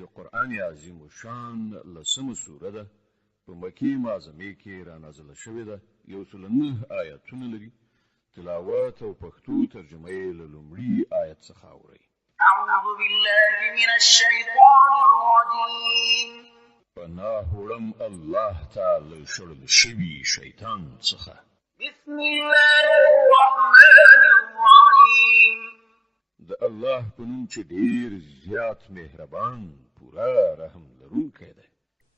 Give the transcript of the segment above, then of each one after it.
د قرآن عظیم شان لسمه سوره ده په مکی معظمه کې را نازله شوې ده. 109 آیاتونه لري. تلاوت او پښتو ترجمه یې له لومړي آیت څخه اورئ. أعوذ بالله من الشيطان الرجيم. پناه وړم الله تعالی شړل شوي شیطان څخه. بسم الله الرحمن الرحيم. د الله په نوم چې ډېر زیات مهربان پورا رحم لرونکی دی.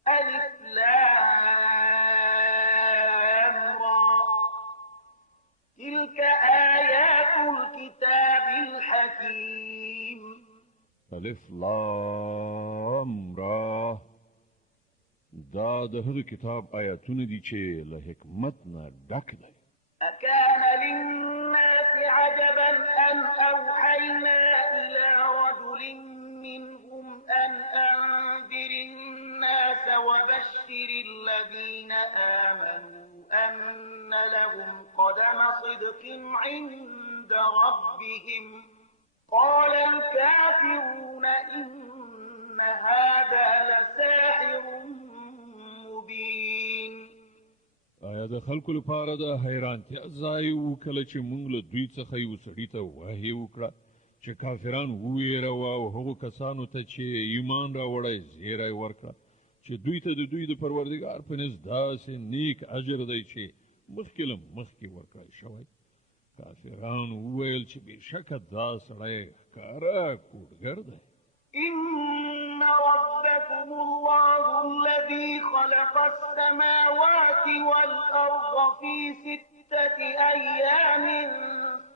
ألف لام را. تلك آيات الكتاب الحكيم. الف لام را. دا د هغه کتاب آیاتونه دي چې له حکمت نه ډک دی. أكان للناس عجبا أن أوحينا إلى رجل منهم أن أنذر الناس وبشر الذين آمنوا أن لهم قدم صدق عند ربهم. قال الكافرون إن هذا لساحر مبين. آیا د خلکو لپاره د حیرانتیا ځای و کله چې موږ له دوی څخه یو سړي ته وحی وکړه چې کافران وویروه او هغو کسانو ته چې ایمان راوړی زیری ورکړه چې دوی ته د دوی د پروردګار په نزد داسې نیک اجر دی چې مخکې له مخکې ورکړل شوی. کافران وویل چې بېشکه دا سړی ښکاره کوډګر دی. إن ربكم الله الذي خلق السماوات والأرض في 6 أيام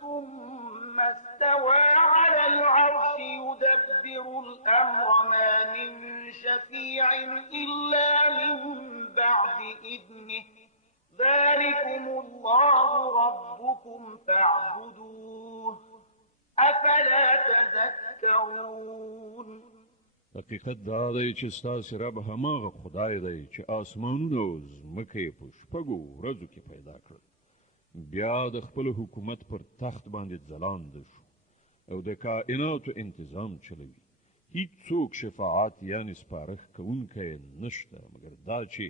ثم استوى على العرش يدبر الأمر ما من شفيع إلا من بعد إذنه. ذلكم الله ربكم فاعبدوه أفلا تذكرون. حقیقت دا دی چې ستاسې رب هماغه خدای دی چې آسمانونه او ځمکه یې په شپږو ورځو کې پیدا کړل. بیا د خپل حکومت پر تخت باندې ځلانده شو او د کائناتو انتظام چلوي. هیڅوک شفاعت یعنې سپارښت کوونکی نشته مګر دا چې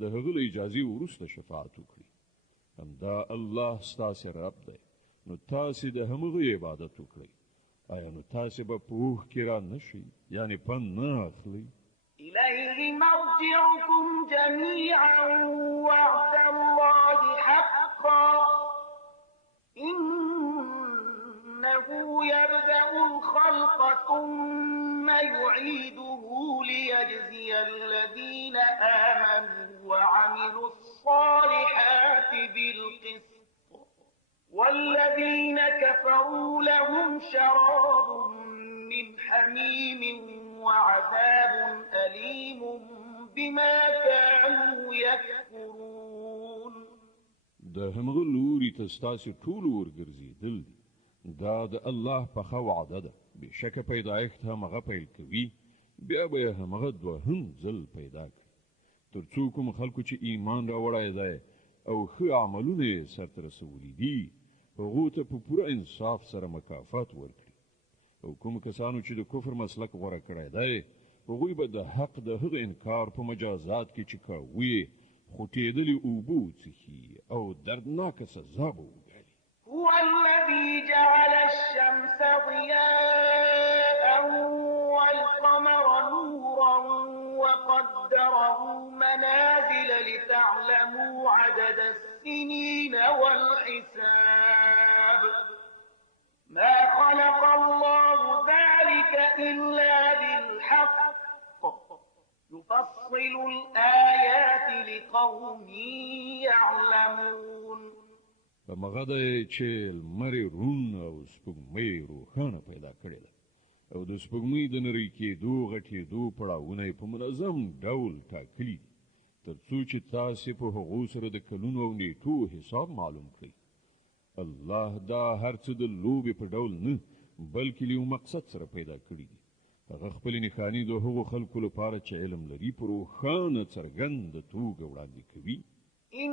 د هغه له اجازې وروسته شفاعت وکړي. همدا الله ستاسې رب دی، نو تاسې د همغه عبادت وکړئ. آیا نو تاسې به په اوښ کې را نشئ یعنې پند نه اخلئ؟ إليه مرجعكم جميعا وعد الله حقا. إنه يبدأ الخلق ثم يعيده ليجزي الذين آمنوا وعملوا الصالحات بالقسط. والذين كفروا لهم شراب من حميم وعذاب أليم بما كانوا يكفرون. د همغه لوري ته ستاسې ټول ورګرځېدل دي. دا د الله پخه وعده ده. بېشکه پیدایښت همغه پیل کوي بیا به یې همغه دوهم ځل پیدا کړي تر څو کوم خلکو چې ایمان راوړی دی او ښه عملونه یې سرته رسولي دي هغو ته په پوره انصاف سره مکافات ورکړي. او کوم کسانو چې د کفر مسلک غوره کړی دی هغوی به د حق د هغه انکار په مجازات کې چې کوي خوټېدلې اوبه وڅښي او دردناکه سزا به وګالي. هو الذي جعل الشمس ضياء والقمر نورا وقدره منازل لتعلموا عدد السنين والحساب. ما خلق الله ذلك إلا بالحق يفصل الآيات لقوم يعلمون. همغه دی چې لمر یې روڼ او سپوږمۍ روښانه پیدا کړې ده او د سپوږمۍ د نرۍ کېدو غټېدو پړاوونه یې په منظم ډول ټاکلي دي تر څو چې تاسې په هغو سره د کلونو او نیټو حساب معلوم کړئ. الله دا هر څه د لوبې په ډول نه بلکې له یو مقصد سره پیدا کړي دي. هغه خپلې نښانې د هغو خلکو لپاره چې علم لري په روښانه څرګنده توګه وړاندې کوي. إن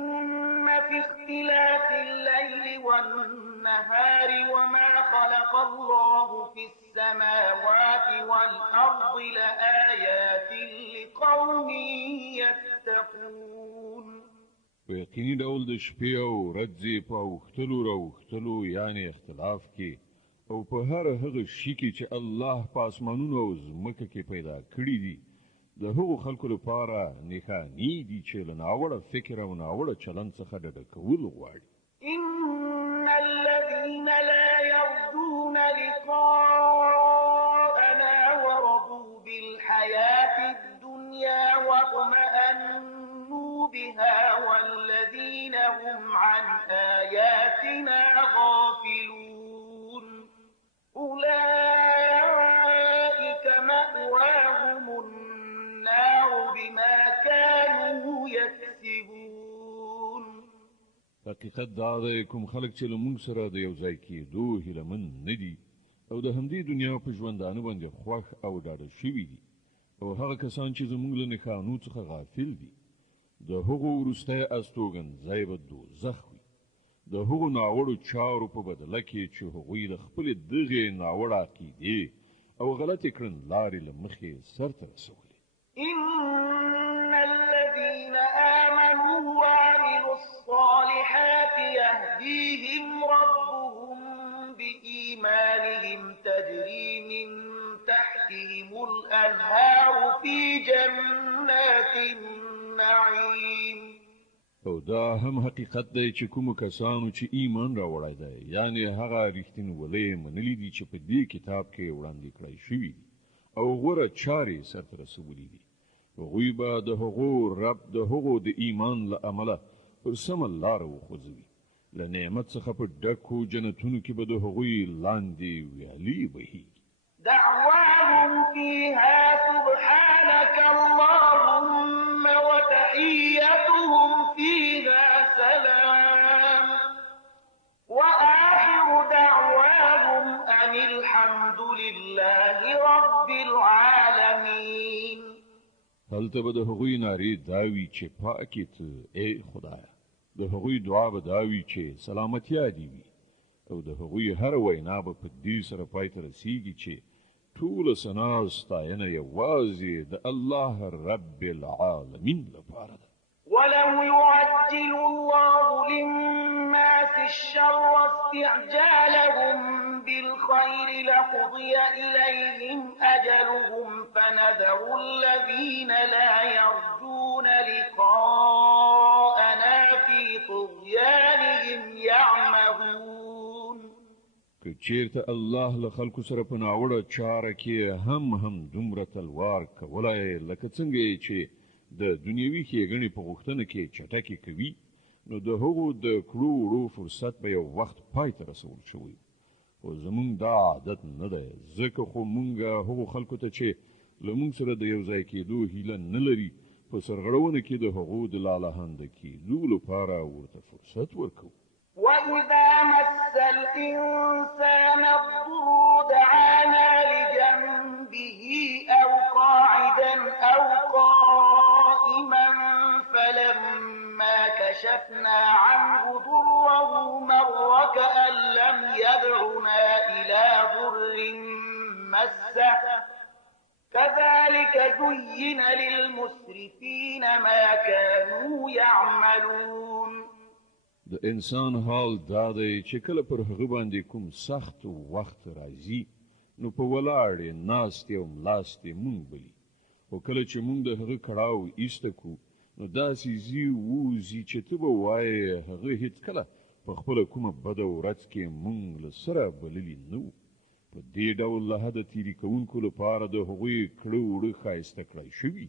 في اختلاف الليل والنهار وما خلق الله في السماوات والأرض لآيات لقوم يتقون. په یقیني ډول د شپې او ورځې په اوښتلو راوښتلو یعنی اختلاف کې او په هر هغه شي کې چې الله په اسمانونو او ځمکه کې پیدا کړي دي د هغو خلکو لپاره نښانې دي چې له ناوړه فکر او ناوړه چلند څخه ډډه کول غواړي. إن الذين لا يرجون لقاءنا ورضوا بالحياة الدنيا واطمأنوا بها والذين هم عن آياتنا غافلون أولئك مأواهم النار بما كانوا يكسبون. حقیقت دا دی کوم خلک چې له موږ سره د یو ځای کېدو هیلهمن نه دي او د همدې دنیا په ژوندانه باندې خوښ او ډاډه شوي دي او هغه کسان چې زموږ له نښانو څخه غافل دي د هغو وروستی استوګنځی به دوزخ وي د هغو ناوړو چارو په بدله کې چې هغوی د خپلې دغې ناوړه عقیدې او غلطې کړنلارې له مخې سرته رسولې. إن الذين آمنوا وعملوا الصالحات يهديهم ربهم بإيمانهم تجري من تحتهم الأنهار في جنات النعيم. او دا هم حقیقت دی چې کومو کسانو چې ایمان راوړی دی یعنی هغه رښتینولۍ منلي دي چې په دې کتاب کې وړاندې کړی شوي دي او غوره چارې سرته رسولي دي هغوی به د هغو رب د هغو د ایمان له امله پر سمه لاره وخوځوي له نعمت څخه په ډکو جنتونو کې به د هغوی لاندې ویالې بهیږي. دعواهم فيها سبحانك اللهم وتحيتهم فيها سلام وآخر دعواهم أن الحمد لله رب العالمين. هلته به د هغوی نارې دا وي چې پاکې ته ای خدایه د هغوی دعا به دا وي چې سلامتیا دې وي او د هغوی هر وینا به په دې سره پای ته رسیږي چې ټوله ثنا ستاینه یوازې د الله رب العالمین لپاره ده. ولو يعجل الله للناس الشر استعجالهم بالخير لقضي إليهم أجلهم فنذر الذين لا يرجون لقاءنا في طغيانهم يعمهون. که چیرته الله له خلکو سره په ناوړه چاره کې هم دومره تلوار کولای لکه څنګه چې د دنیوي ښېګڼې په غوښتنه کې چټکې کوي نو د هغو د کړو وړو فرصت به یو وخت پای ته رسول شوی خو زمونږ دا عادت نه دی ځکه خو مونږ هغو خلکو ته چې له مونږ سره د یو ځای کېدو هیله نه لري په سرغړونه کې د هغو د لالهانده کېدو لپاره ورته فرصت ورکوو. وإذا مس الإنسان الضر دعانا لجنبه أو قاعدا أو قائما فلما كشفنا عنه ضره مر كأن لم يدعنا إلى ضر مسه كذلك زين للمسرفين ما كانوا يعملون. د انسان حال دا دی چې کله پر هغه باندې کوم سخت وخت راځي نو په ولاړې ناستې او ملاستې مونږ بلی او کله چې مونږ د هغه کړاو ایسته کو نو داسې ځي ووځي چې ته به وایې هغه هېڅکله په خپله کومه بده ورځ کې مونږ له سره بللي نه وو. په دې ډول له حده تېري کوونکو لپاره د هغوی کړه وړه ښایسته کړی شوي.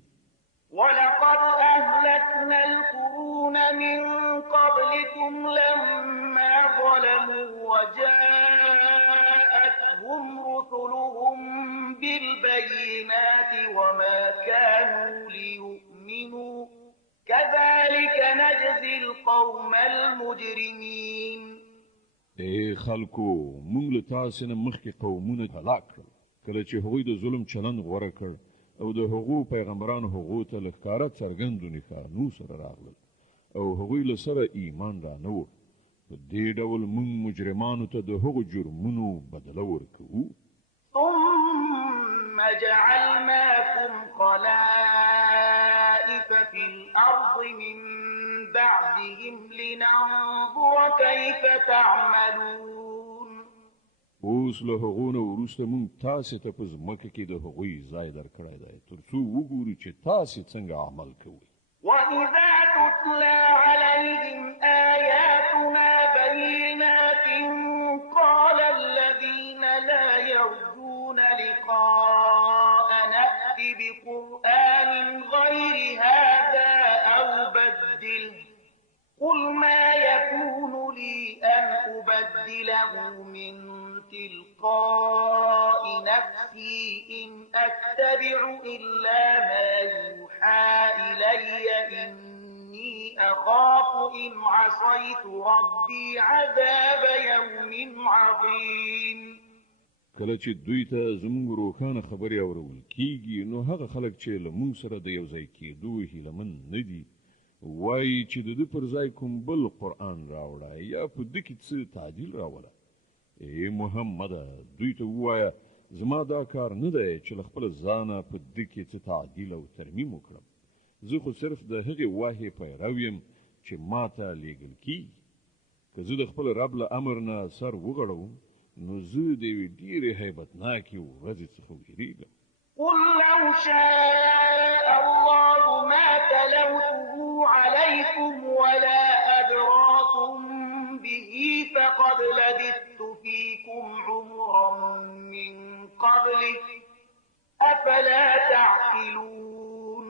ولقد أهلكنا القرون من قبلكم لما ظلموا وجاءتهم رسلهم بالبينات وما كانوا ليؤمنوا كذلك نجزي القوم المجرمين. اے خلکو مونږ له تاسو نه مخکې قومونه هلاک کړل کله چې هغوی د ظلم چلند غوره کړ او د هغو پیغمبرانو هغو ته له ښکاره څرګندو نښانو سره راغلل او هغوی له سره ایمان را نه و په دې ډول موږ مجرمانو ته د هغو جرمونو بدله ورکوو. ثم جعلناكم خلائف في الأرض من بعدهم لننظر كيف تعملون. اوس له هغو نه وروسته موږ تاسې ته په ځمکه کې د هغوی ځای درکړی دی تر څو وګورو چې تاسې څنګه عمل کوئ. وإذا تتلى عليهم آياتنا بينات قال الذين لا يرجون لقاءنا ائت بقرآن غير هذا أو بدله قل ما يكون لي أن أبدله من تلقاء نفسي إن أتبع إلا ما يوحى إلي إني أخاف إن عصيت ربي عذاب يوم عظيم. کله چې دوی ته زموږ روښانه خبرې اورول کیږي نو هغه خلک چې له موږ سره د یو ځای کېدو هیلهمن نه دي وایي چې د ده پر ځای کوم بل قرآن راوړه یا په ده کې څه تعدیل راوله. ای محمده دوی ته ووایه زما دا کار نه دی چې له خپله ځانه په ده کې څه تعدیل او ترمیم وکړم. زه خو صرف د هغې وحی پیرو یم چې ما ته لیږل کیږي. که زه د خپل رب له امر نه سر وغړوم نو زه د یوې ډېرې هیبتناکې ورځې څخه وېرېږم. قل لو شاء الله ما تلوته عليكم ولا أدراكم به فقد لبثت فيكم عمرا من قبله أفلا تعقلون.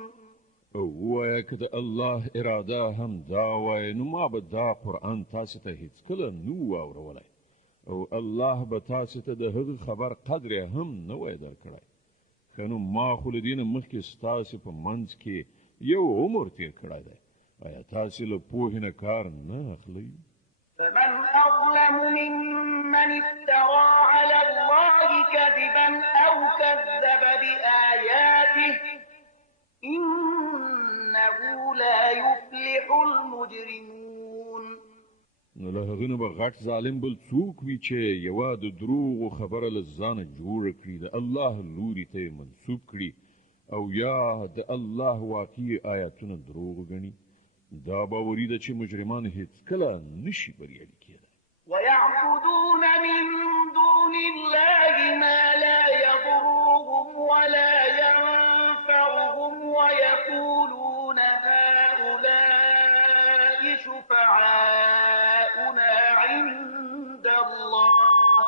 او ووایه که د الله اراده هم دا وای نو ما به دا قرآن تاسې ته هېڅکله نه و اورولی او الله به تاسې ته د هغه خبر قدر هم نه وای درکړی. ښه نو ما خو له دې نه مخکې ستاسې په منځ کې یو عمر تېر کړی دی. آیا تاسې له پوهې نه کار نه اخلئ؟ فمن أظلم ممن افترى على الله كذبا أو كذب بآياته إنه لا يفلح المجرمون. نو له هغه نه به غټ ظالم بل څوک وي چې یوه د دروغو خبره له ځانه جوړه کړي د الله لوري ته یې منسوب کړي او یا د الله واقعي آیاتونه دروغ ګڼي. دا باوري ده چې مجرمان هېڅکله نشي بریالي کېدی. ويعبدون من دون الله ما لا يضرهم ولا ينفعهم ويقولون هؤلاء شفعاؤنا عند الله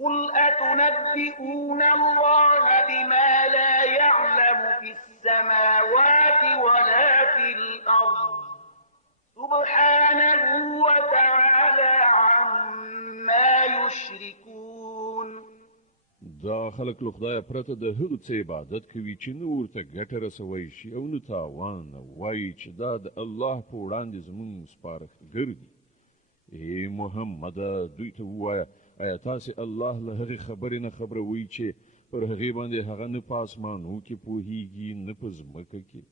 قل أتنبئون الله بما لا يعلم في السماوات ولا في الأرض سبحانه وتعالى عما يشركون. دا خلک له خدایه پرته د هغو څه عبادت کوي چې نه ورته ګټه رسوی شي او نه تاوان وایي چې دا د الله په وړاندې زموږ سپارښتګر دي. ای محمده دوی ته ووایه آیا تاسې الله له هغې خبرې نه خبروئ چې پر هغې باندې هغه نه په اسمانو کې پوهېږي نه په ځمکه کې.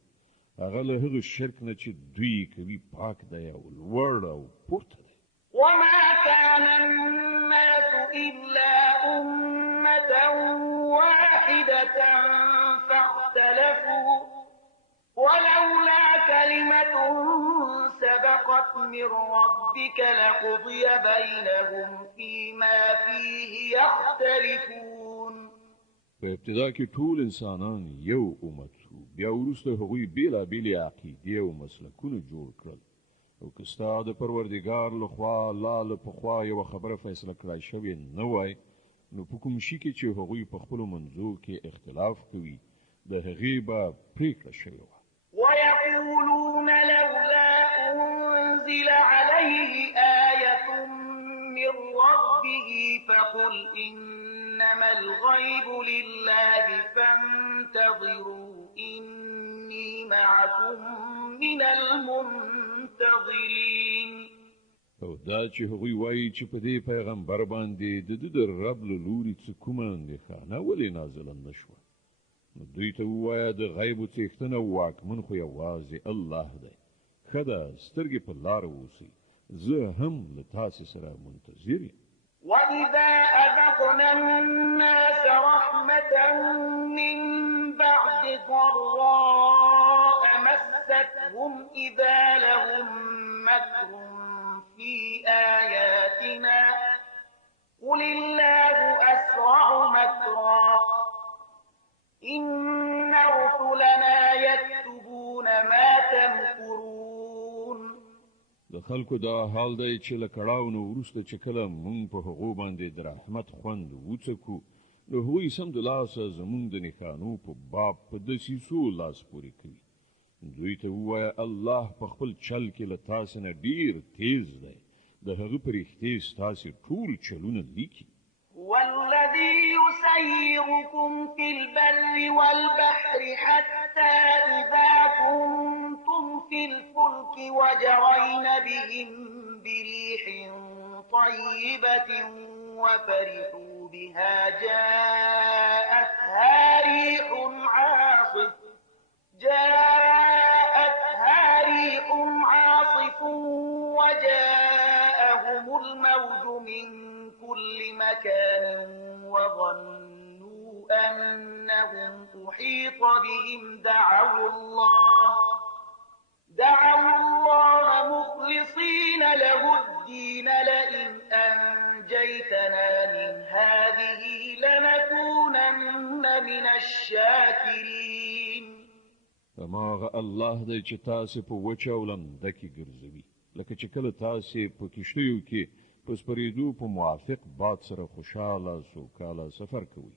هغه له هغه شرک نه چې دوی کوي پاک دی او لوړ او پورته دی. وما كان الناس إلا أمة واحدة فاختلفوا ولولا كلمة سبقت من ربك لقضي بينهم فيما فيه يختلفون. په ابتدا کې ټول انسانان یو امت وو بیا وروسته هغوی بېلابېلې عقیدې او مسلکونه جوړ کړل او که ستا د پروردګار لخوا لا له پخوا یوه خبره فیصله کړای شوې نه وای نو په کوم شي کې چې هغوی په خپلو منځو کې اختلاف کوي د هغې به پرېکړه شوې وه. ويقولون لولا أنزل عليه آية من ربه فقل إنما الغيب لله فانتظروا إني معكم من المنتظرين. او دا چې هغوی وایي چې په دې پیغمبر باندې د ده د رب له لوري څه کومه اندېښانه ولې نازله نه شوه نو دوی ته ووایه د غیبو څښتنه واکمن خو یوازې الله دی ښه ده سترګې په لاره اوسئ زه هم له تاسې سره منتظر یم. وإذا أذقنا الناس رحمة من بعد ضراء مستهم إذا لهم مكر في آياتنا قل الله أسرع مكرا إن رسلنا يكتبون ما تمكرون. د خلکو دا حال دی چې له کړاو نه وروسته چې کله مونږ په هغو باندې د رحمت خوند وڅکو نو هغوی سمدلاسه زمونږ د نښانو په باب په دسیسو لاس پورې کوي. دوی ته ووایه الله په خپل چل کې له تاسې نه ډېر تیز دی د هغه په رښتې ستاسې ټول چلونه لیکي. والذي يسيركم في البر والبحر حتى إذا كنتم في الفلك وجرين بهم بريح طيبة وفرحوا بها جاءتها ريح عاصف وجاءهم الموج من كل مكان وظنوا أنهم أحيط بهم دعوا الله مخلصين له الدين لئن أنجيتنا من هذه لنكونن من الشاكرين. هماغه الله دی چې تاسې په وچه او لمده کې ګرځوي لکه چې کله تاسې په کښتیو کې په سپرېدو په موافق باد سره خوشحاله سوکاله سفر کوئ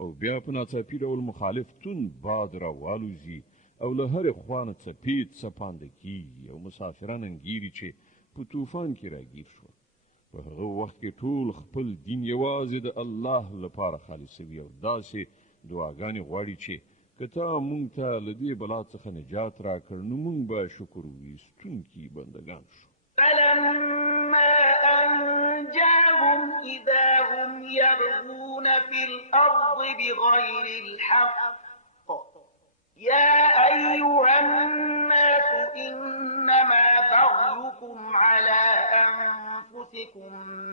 او بیا په ناڅاپي ډول مخالف توند باد راوالوځي او له هرې خوا نه څپې څپانده کېږي او مسافران انګیري چې په طوفان کې راګیر شول. په هغه وخت کې ټول خپل دین یوازې د الله لپاره خالصوي او داسې دعاګانې غواړي چې که تا مونږ ته له دې بلا څخه نجات راکړ نو مونږ به شکر ویستونکي بندګان شو. فلما أنجاهم إذا هم يبغون في الأرض بغير الحق يا أيها الناس إنما بغيكم على أنفسكم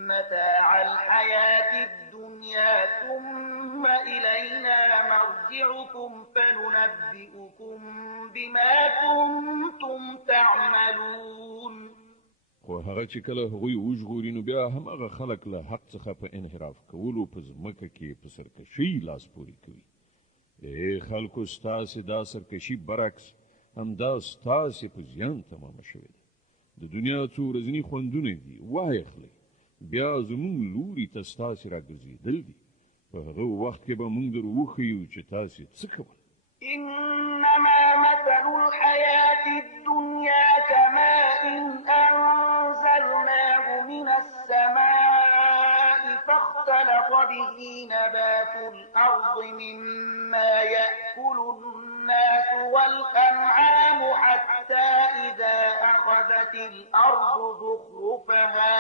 متاع الحياة الدنيا ثم إلينا مرجعكم فننبئكم بما كنتم تعملون. خو هغه چې کله هغوی وژغوري نو بیا هم هغه خلک له حق څخه په انحراف کولو په ځمکه کې په سرکشي لاس پورې کوي. خلکو ستاسې دا سرکشي برعکس همدا ستاسې په زیان تمامه شوې ده. د دنیا څو ورځني خوندونه دي واخلئ بیا زموږ لوري ته ستاسې راګرځېدل دي. په هغه وخت کې به مونږ در وښیو چې تاسې څه کول. إنما مثل الحياة الدنيا كماء أنزلناه من السماء فاختلط به نبات الأرض مما يأكل الناس والأنعام حتى إذا أخذت الأرض زخرفها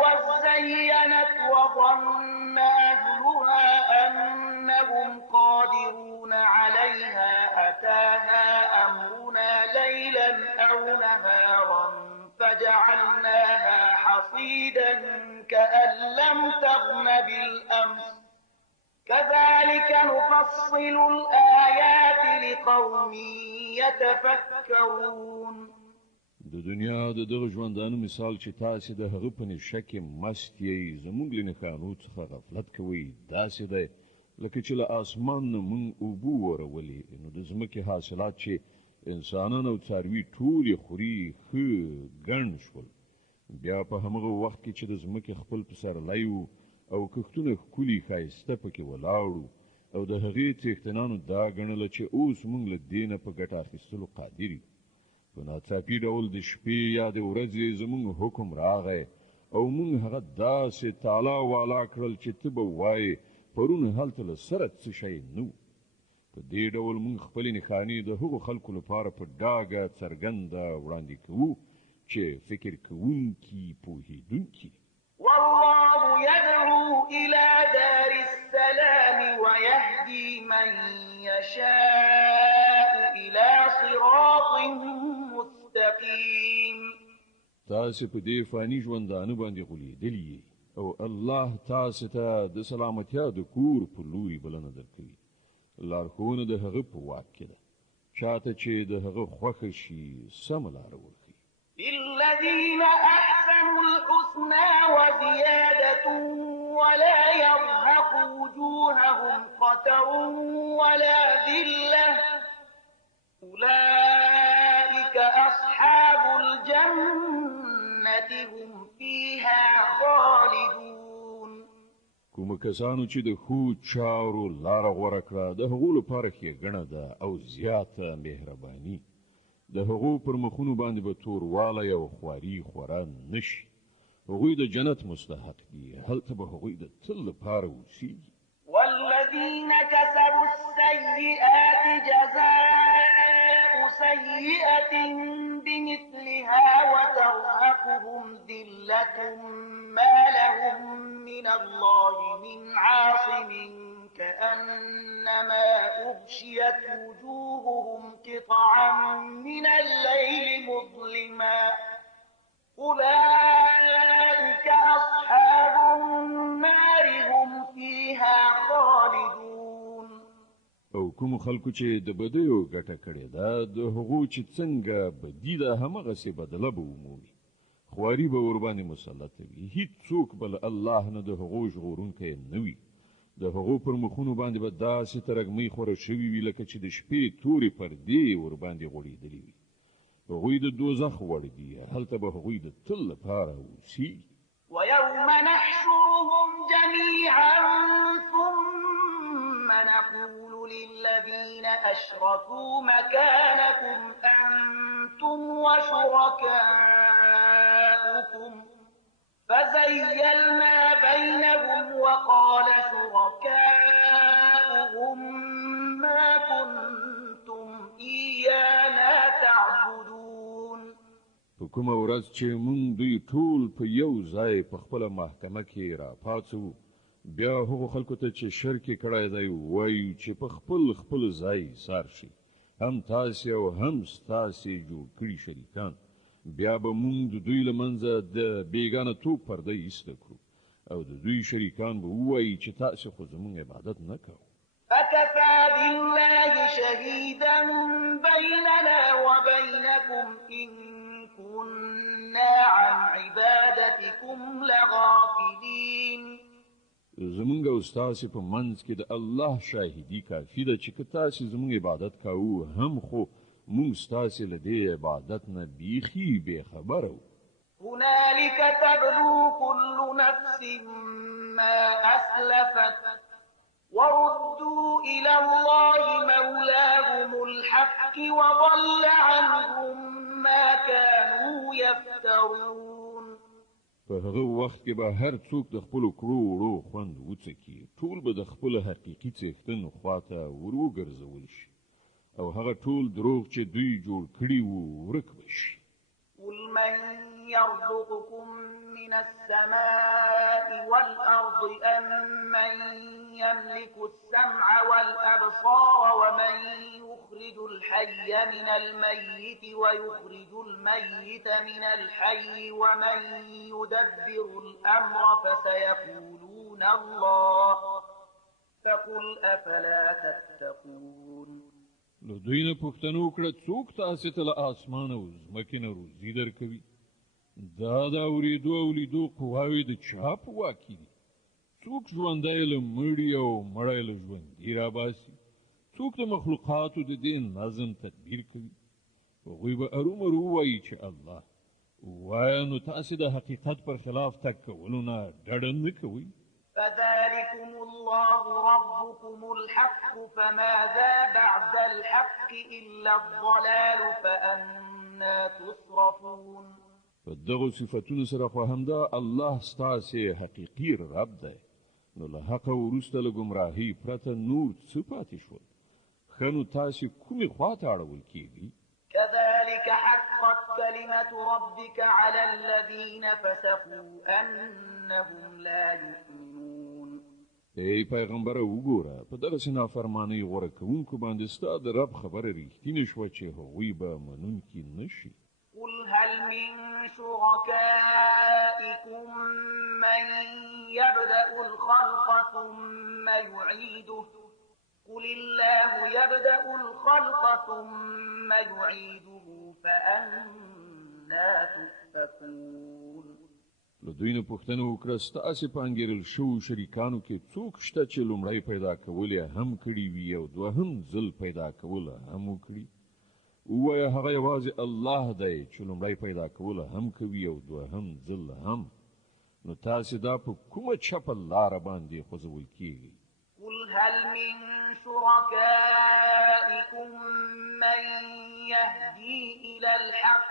وزينت وظن أهلها أنهم قادرون عليها أتاها أمرنا ليلا أو نهارا فجعلناها حصيدا كأن لم تغن بالأمس كذلك نفصل الآيات لقوم يتفكرون. د دنیا د دغه ژوندانو مثال چې تاسې د هغه په نشه کې مست یې زموږ له نښانو څخه غفلت کوئ داسې دی لکه چې له اسمان نه موږ اوبه ورولې نو د ځمکې حاصلات چې انسانان او څاروي ټول یې خوري ښه ګڼ شول. بیا په همغه وخت کې چې د ځمکې خپل پسرلی و او کښتونه ښکلي ښایسته پکې ولاړو او د هغې څښتنانو دا ګڼله چې اوس موږ له دې نه په ګټه اخیستلو قادر یو. په ناڅاپي ډول د شپې یا د ورځې زموږ حکم راغی او موږ هغه داسې تالا والا کړل چې ته به وایې پرون هلته له سره څه شی نه و. په دې ډول موږ خپلې نښانې د هغو خلکو لپاره په ډاګه څرګنده وړاندې کوو چې فکر کوونکي پوهېدونکي. والله يدعو إلى دار السلام تاسې په دې فاني ژوندانه باندې غولېدلي یې او الله تاسې ته د سلامتیا د کور په لوري بلنه درکوي. لارښوونه د هغه په واک کې ده. چاته چې د هغه خوښه شي سمه لاره وښيي. للذين أحسنوا الحسنى وزيادة ولا يرهق وجوههم قتر ولا ذلة أولئك أصحاب الجنة هم فيها خالدون. کوم کسانو چې د ښو چارو لاره غوره کړه د هغو لپاره ښېګڼه ده او زیاته مهرباني. د هغو پر مخونو باندې به توروالی او خواري خورا نشي. هغوی د جنت مستحق دي. هلته به هغوی د تل لپاره اوسیږي. والذين كسبوا السيئات جزاء سيئة بمثلها وترهقهم ذلة ما لهم من الله من عاصم كأنما أغشيت وجوههم قطعا من الليل مظلما أولئك أصحاب النار هم فيها خالدون. او کوم خلکو چې د بدیو ګټه کړې ده د هغو چې څنګه بدي ده همغسې بدله به ومومي. خواري به ورباندې مسلط وي. هیڅوک بل الله نه د هغو ژغورونکی نه وي. د هغو پر مخونو باندې به داسې ترږمۍ خوره شوي وي لکه چې د شپې تورې پردې ورباندې غوړېدلې وي. هغوی د دوزخ وړ دي. هلته به هغوی د تل لپاره اوسیږي. ويوم نحشرهم جميعا ثم نقول للذين أشركوا مكانكم أنتم وشركاؤكم فزيلنا بينهم وقال شركاؤهم ما كنتم إيانا تعبدون. په کومه ورځ چې موږ دوی ټول په یو ځای په خپله محکمه کې راپاڅوو بیا هغو خلکو ته چې شرک یې کړی دی وایو چې په خپل ځای ایثار شي. هم تاسې او هم ستاسې جوړ کړي شریکان. بیا به موږ د دوی له منځه د بېګانه توب پرده ایسته کړو او د دوی شریکان به ووایي چې تاسې خو زموږ عبادت نه کوو. فكفى بالله شهيدا بيننا وبينكم إن كنا عن عبادتكم لغافلين. زمونږ او ستاسې په منځ کې د الله شاهدي کافي ده چې که تاسې زموږ عبادت کوو هم خو موږ ستاسې له دې عبادت نه بیخي بېخبره وو. هنالك تبلو كل نفس ما أسلفت وردوا إلى الله مولاهم الحق وضل عنهم ما كانوا يفترون. په هغه وخت کې به هر څوک د خپلو کړو وړو خوند وڅکي. ټول به د خپل حقیقي څښتن خواته وروګرځول شي او هغه ټول دروغ چې دوی جوړ کړي وو ورک به شي. قل من يرزقكم من السماء والأرض أم من يملك السمع والأبصار ومن يخرج الحي من الميت ويخرج الميت من الحي ومن يدبر الأمر فسيقولون الله فقل أفلا تتقون. نو دوی نه پوښتنه وکړه څوک تاسې ته له اسمانه او ځمکې نه روزي درکوي؟ دا د اورېدو او لیدو قواوې د چا په واک کې دي؟ څوک ژوندی له مړي او مړی له ژوندي راباسي؟ څوک د مخلوقاتو د دې نظم تدبیر کوي؟ هغوی به ارومرو ووایي چې الله. ووایه نو تاسې د حقیقت پر خلاف تګ کولو نه ډډه نه کوئ؟ فذلكم الله ربكم الحق فماذا بعد الحق إلا الضلال فأنا تصرفون. په دغو صفتونو سره خو همدا الله ستاسې حقیقي رب دی. نو له حقه وروسته له ګمراهۍ پرته نور څه پاتې شول؟ ښه نو تاسې کومې خواته اړول کېږئ؟ كذلك حقت كلمة ربك على الذين فسقوا أنهم لا يؤمنون. ای پیغمبره وګوره په دغسې نافرمانۍ غوره کوونکو باندې ستا د رب خبره رښتینې شوه چې هغوی به منونکي نه شي. قل هل من شركائكم من يبدأ الخلق ثم يعيده قل الله يبدأ الخلق ثم يعيده فأنا تؤفكون. له دوی نه پوښتنه وکړه ستاسې په انګېرل شوو شریکانو کې څوک شته چې لومړی پیدا کول یې هم کړي وي او دوهم ځل پیدا کول هم وکړي؟ ووایه هغه یوازې الله دی چې لومړی پیدا کول هم کوي او دوهم ځل هم. نو تاسې دا په کومه چپه لاره باندې خوځول کیږي؟ قل هل من شركائكم من يهدي إلى الحق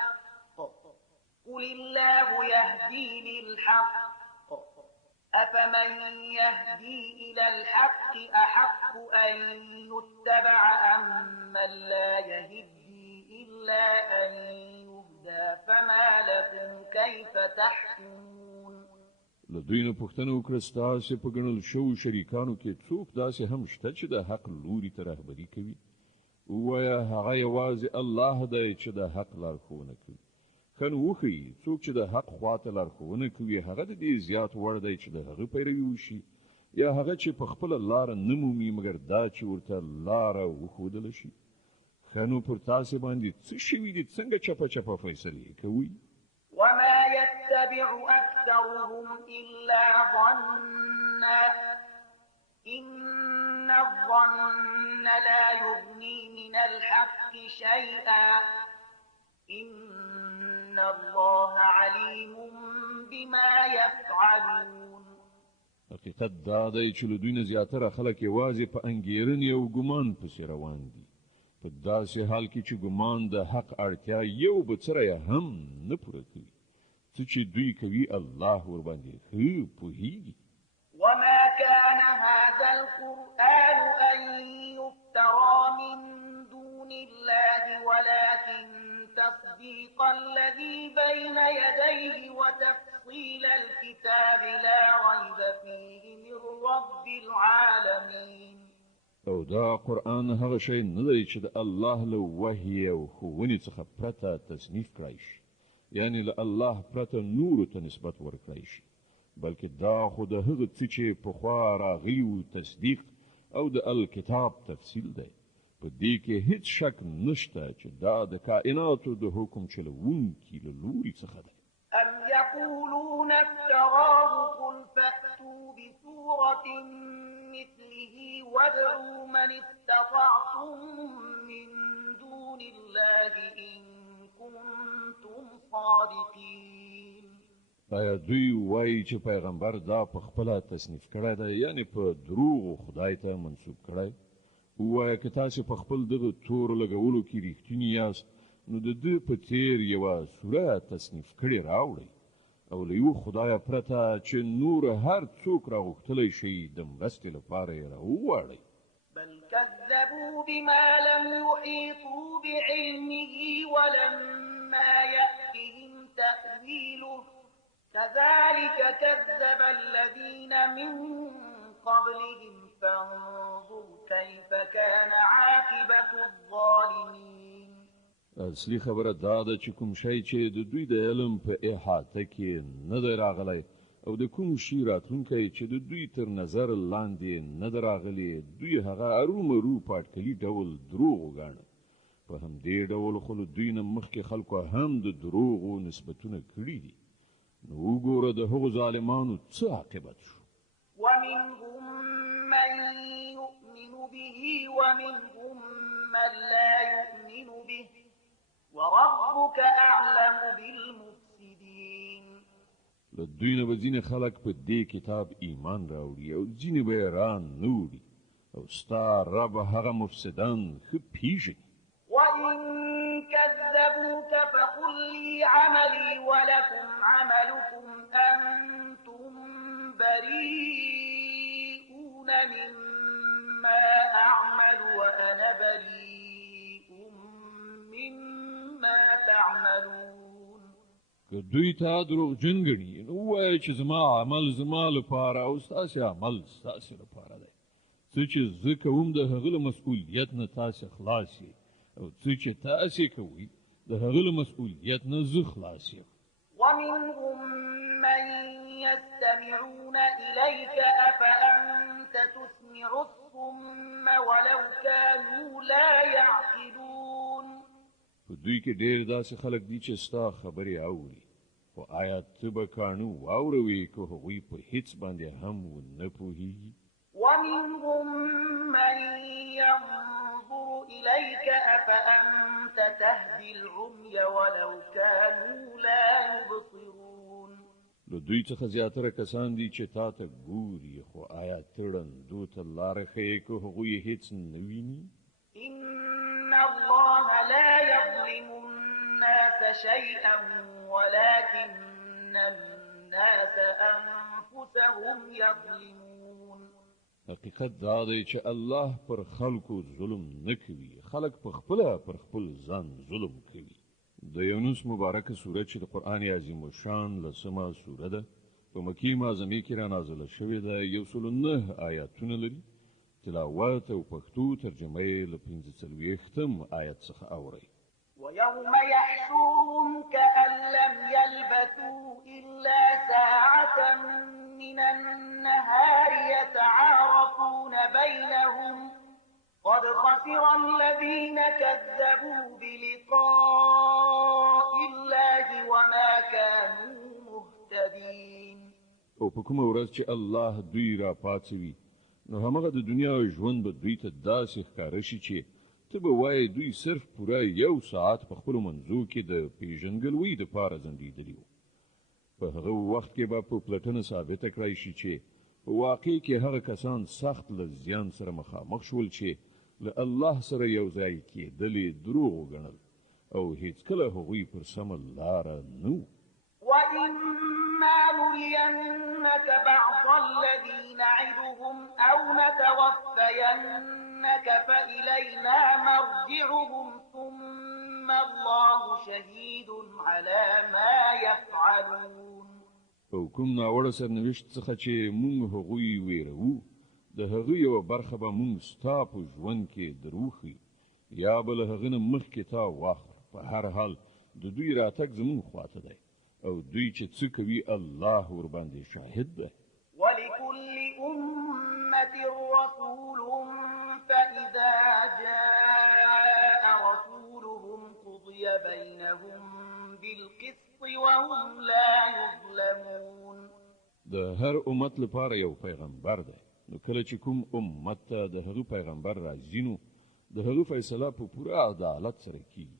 قل الله يهدي للحق أفمن يهدي إلى الحق أحق أن يتبع أم من لا يهدي إلا أن يهدى فما لكم كيف تحكمون. له دوی نه پوښتنه وکړه ستاسې په ګڼل شوو شریکانو کې څوک داسې هم شته چې د حق لوري ته رهبري کوي؟ ووایه هغه یوازې الله دی چې د حق لارښوونه کوي. ښه نو وښیي څوک چې د حق خواته لارښوونه کوي هغه د دې زیات وړ دی چې د هغه پیروي وشي یا هغه چې په خپله لاره نه مومي مګر دا چې ورته لاره وښودله شي؟ ښه نو پر تاسې باندې څه شوي دي څنګه چپه چپه فیصلې کوئ؟ وما يتبع أكثرهم إلا ظنا إن الظن لا يغني من الحق شيئا إن الله عليم بما يفعلون. حقیقت دا دی چې له دوی نه زیاتره خلک یوازې په انګېرنې او ګمان پسې روان دي په داسې حال کې چې ګمان د حق اړتیا یو بڅره یې هم نه پوره کوي. څه چې دوی کوي الله ورباندې ښه پوهیږي. وما كان هذا القرآن أن يفترى من دون الله ولكن تصديق الذي بين يديه وتفصيل الكتاب لا ريب فيه من رب العالمين. او دا قرآن هغه شی نه دی چې د الله له وحی او ښوونې څخه پرته تصنیف کړی شي یعنی له الله پرته نورو ته نسبت ورکړی شي بلکې دا خو د هغه څه چې پخوا راغلي وو تصدیق او د الکتاب تفصیل دی. په دې کې هیڅ شک نشته چې دا د کائناتو د حکم چلوونکي له لوري څخه دی. أم يقولون افتراه قل فأتوا بسورة مثله وادعوا من استطعتم من دون الله إن كنتم صادقين. آیا دوی وایي چې پیغمبر دا په خپله تصنیف کړی دی یعنی په دروغو خدای ته منسوب کړی؟ ووایه که تاسې په خپل دغه تور لګولو کې رښتیني یاست نو د ده په څېر یوه سوره تصنیف کړې راوړئ او له یو خدایه پرته چې نور هر څوک راغوښتلی شي د مرستې لپاره یې راوغواړئ. بل كذبوا بما لم يحيطوا بعلمه ولما يأتهم تأويله كذلك كذب الذين من قبلهم فانظر كيف كان عاقبة الظالمين. اصلي خبره دا ده چې کوم شی چې د دوی د علم په احاطه کې نه دی راغلی او د کوم شي راتلونکی چې د دوی تر نظر لاندې نه دی راغلی دوی هغه ارومرو په اټکلي ډول دروغ وګاڼه. په همدې ډول خو له دوی نه مخکې خلکو هم د دروغو نسبتونه کړي دي. نو وګوره د هغو ظالمانو څه عاقبت شو. ومنهم من يؤمن به ومنهم من لا يؤمن به وربك أعلم بالمفسدين. له دوی نه به ځینې خلک په دې کتاب ایمان راوړي او ځینې به یې نه وړي او ستا رب هغه مفسدان ښه پیژني. وإن كذبوك فقل لي عملي ولكم عملكم أنتم بريئون مما أعمل وأنا بريء مما تعملون. که دوی ته دروغجن ګڼي نو ووایه چې زما عمل زما لپاره او ستاسې عمل ستاسې لپاره دی. څه چې زه کوم د هغه له مسؤلیت نه تاسې خلاص یې او څه چې تاسې کوئ د د هغه له مسؤلیت نه زه خلاص یم. ومنهم من يستمعون إليك أفأنت تسمع الصم ولو كانوا لا يعقلون. په دوی کې ډېر داسې خلک دي چې ستا خبرې اوري، خو آیا ته به کاڼه واوروې که هغوی په هیڅ باندې هم ونه پوهېږي؟ ومنهم من ينظر إليك أفأنت تهدي العمي ولو كانوا لا يبصرون. له دوی څخه زیاتره کسان دي چې تا ته ګوري، خو آیا ته ړندو ته لاره ښیې که هغوی هیڅ نه ویني؟ إن الله لا يظلم الناس شيئا ولكن الناس أنفسهم يظلمون. حقیقت دا دی چې الله پر خلکو ظلم نه کوي، خلک په خپله پر خپل ځان ظلم کوي. د یونس مبارکه سوره چې د قرآن عظیم الشان 10مه سوره ده، په مکې معظمې کې رانازله شوې ده، 109 آیاتونه لري. تلاوت او پښتو ترجمه یې له 45 آیت څخه اورئ. ويوم يحشرهم كأن لم يلبثوا إلا ساعة من النهار يتعارفون بينهم قد خسر الذين كذبوا بلقاء الله وما كانوا مهتدين. او په کومه ورځ چې الله دوی را پاڅوي، نو همغه د دنیا ژوند به دوی ته داسې ښکاره شي چې ته به وایې دوی صرف پوره 1 ساعت په خپلو منځو کې د پیژندګلوۍ دپاره ځنډېدلي وو. په هغه وخت کې به په پلټنه ثابته کړی شي چې په واقع کې هغه کسان سخت له زیان سره مخامخ شول چې له الله سره یو ځای کېدلې دروغ وګڼل او هیڅکله هغوی پر سمه لاره نه وو. وإما نرينك بعض الذي نعدهم أو نتوفينك فإلينا مرجعهم ثم الله شهيد على ما يفعلون. او کوم ناوړه سرنوشت څخه چې مونږ هغوی ویروو، د هغه یوه برخه به مونږ ستا په ژوند کې دروخي، یا به له هغه نه مخکې تا واخله. په هر حال د دوی راتګ زمونږ خواته دی، او دوی چې څه کوي الله ورباندې شاهد ده. ولكل أمة رسول فإذا جاء رسولهم قضي بينهم بالقسط وهم لا يظلمون. د هر امت لپاره یو پیغمبر دی، نو کله چې کوم امت ته د هغه پیغمبر راځي، نو د هغه فیصله په پوره عدالت سره کیږي،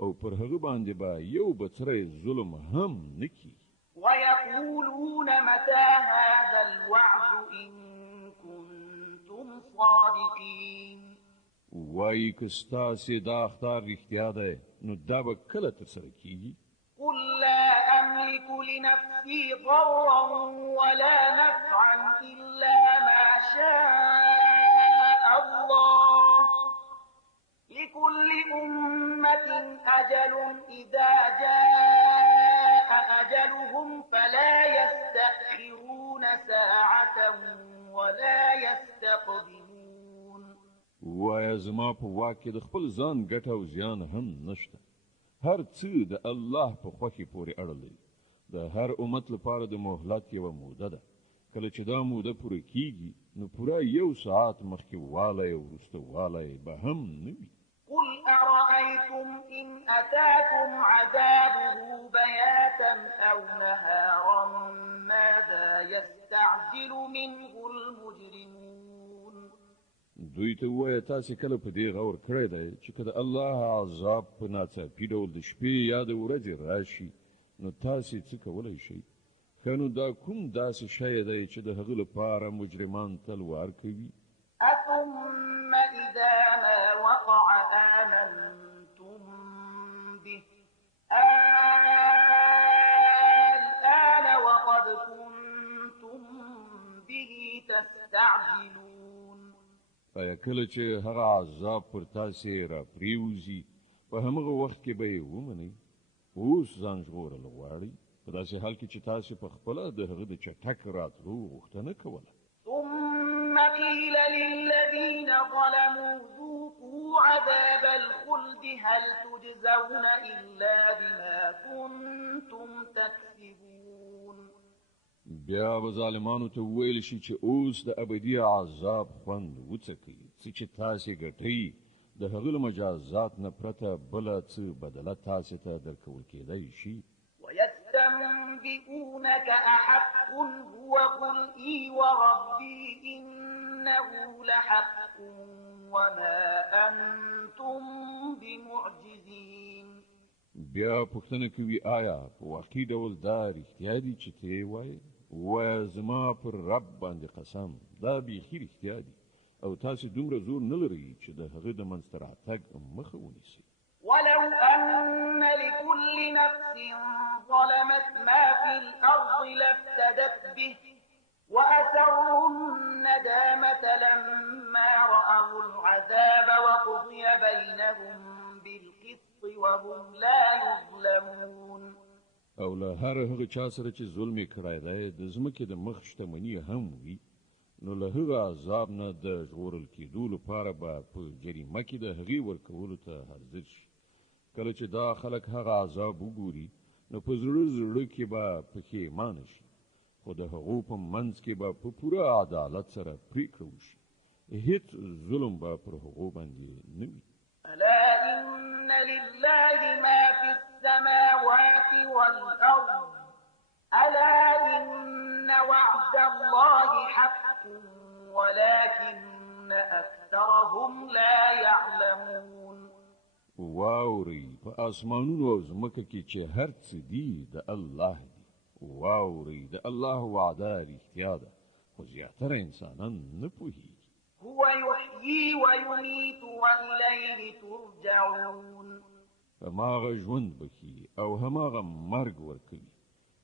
او پر هغه باندې به یو بڅری ظلم هم نه کیږي. ويقولون متى هذا الوعد إن كنتم صادقين. وایي که ستاسې دا اخطار رښتیا دی، نو دا به کله ترسره کیږي؟ قل لا أملك لنفسي ضرا ولا نفعا إلا ما شاء الله لكل أمة أجل إذا جاء أجلهم فلا يستأخرون ساعة ولا يستقدمون. وایا زما په واک کې د خپل ځان ګټه او زیان هم نشته. هر څه د الله په خوښې پورې اړه لري. د هر امت لپاره د مهلت یوه موده ده. کله چې دا موده پوره کیږي، نو پوره 1 ساعت مخکې والی او وروسته والی به هم نه وي. قل أرأيتم إن أتاكم عذابه بياتا أو نهارا ماذا يستعجل منه المجرمون. دوی ته ووایه تاسې کله په دې غور کړی دی چې که د الله عذاب په ناڅاپي ډول د شپې یا د ورځې راشي، نو تاسې څه کولی شئ؟ ښه نو دا کوم داسې شی دی چې د هغه لپاره مجرمان تلوار کوي؟ أثم إذا ما وقع آمنتم به الآن وقد كنتم به تستعجلون. آیا کله چې هغه عذاب پر تاسې را پریوزي، په همغه وخت کې به یې ومنئ؟ اوس ځان ژغورل غواړئ، په داسې حال کې چې تاسې په خپله د هغه د چټک راتلو غوښتنه کوله. ثم ثم قيل للذين ظلموا ذوقوا عذاب الخلد هل تجزون إلا بما كنتم تكسبون. بیا به ظالمانو ته ویل شي چې اوس د ابدي عذاب خوند وڅکئ، څه چې تاسې ګټئ د هغه له مجازات نه پرته بله څه بدله تاسې ته درکول کېدی شي. ويستنبئونك أحق هو قل إي وربي إنه لحق وما أنتم بمعجزين. بیا پوښتنه کوي آیا په واقعي ډول دا رښتیا دي چې ته یې وایې؟ ووایه زما پر رب باندې قسم دا بیخي رښتیا دي او تاسې دومره زور نه لرئ چې د هغه د منځته راتګ مخه ونیسئ. ولو أن لكل نفس ظلمت ما في الأرض لافتدت به وأسروا الندامة لما رأوا العذاب وقضي بينهم بالقسط وهم لا يظلمون. او له هر هغه چا سره چې ظلم یې کړی دی د ځمکې د مخ شتمني هم وي نو له هغه عذاب نه د ژغورل کېدو لپاره به په جریمه کې د هغې ورکولو ته حاضر شي. کله چې دا خلک هغه عذاب وګوري نو په زړه کې به پښیمانه شي، خو د هغو په منځ کې به په پوره عدالت سره پرېکړه وشي. هیڅ ظلم به پر هغو باندې نه وي. ألا إن لله ما في السماوات والأرض ألا إن وعد الله حق ولكن أكثرهم لا يعلمون. واورئ په اسمانونو او ځمکه کې چې هر څه دي د الله دي. واورئ د الله وعده رښتیا ده خو زیاتره انسانان نه پوهېږي. هو يحيي ويميت وإليه ترجعون. هماغه ژوند بخي او هماغه مرګ ورکوي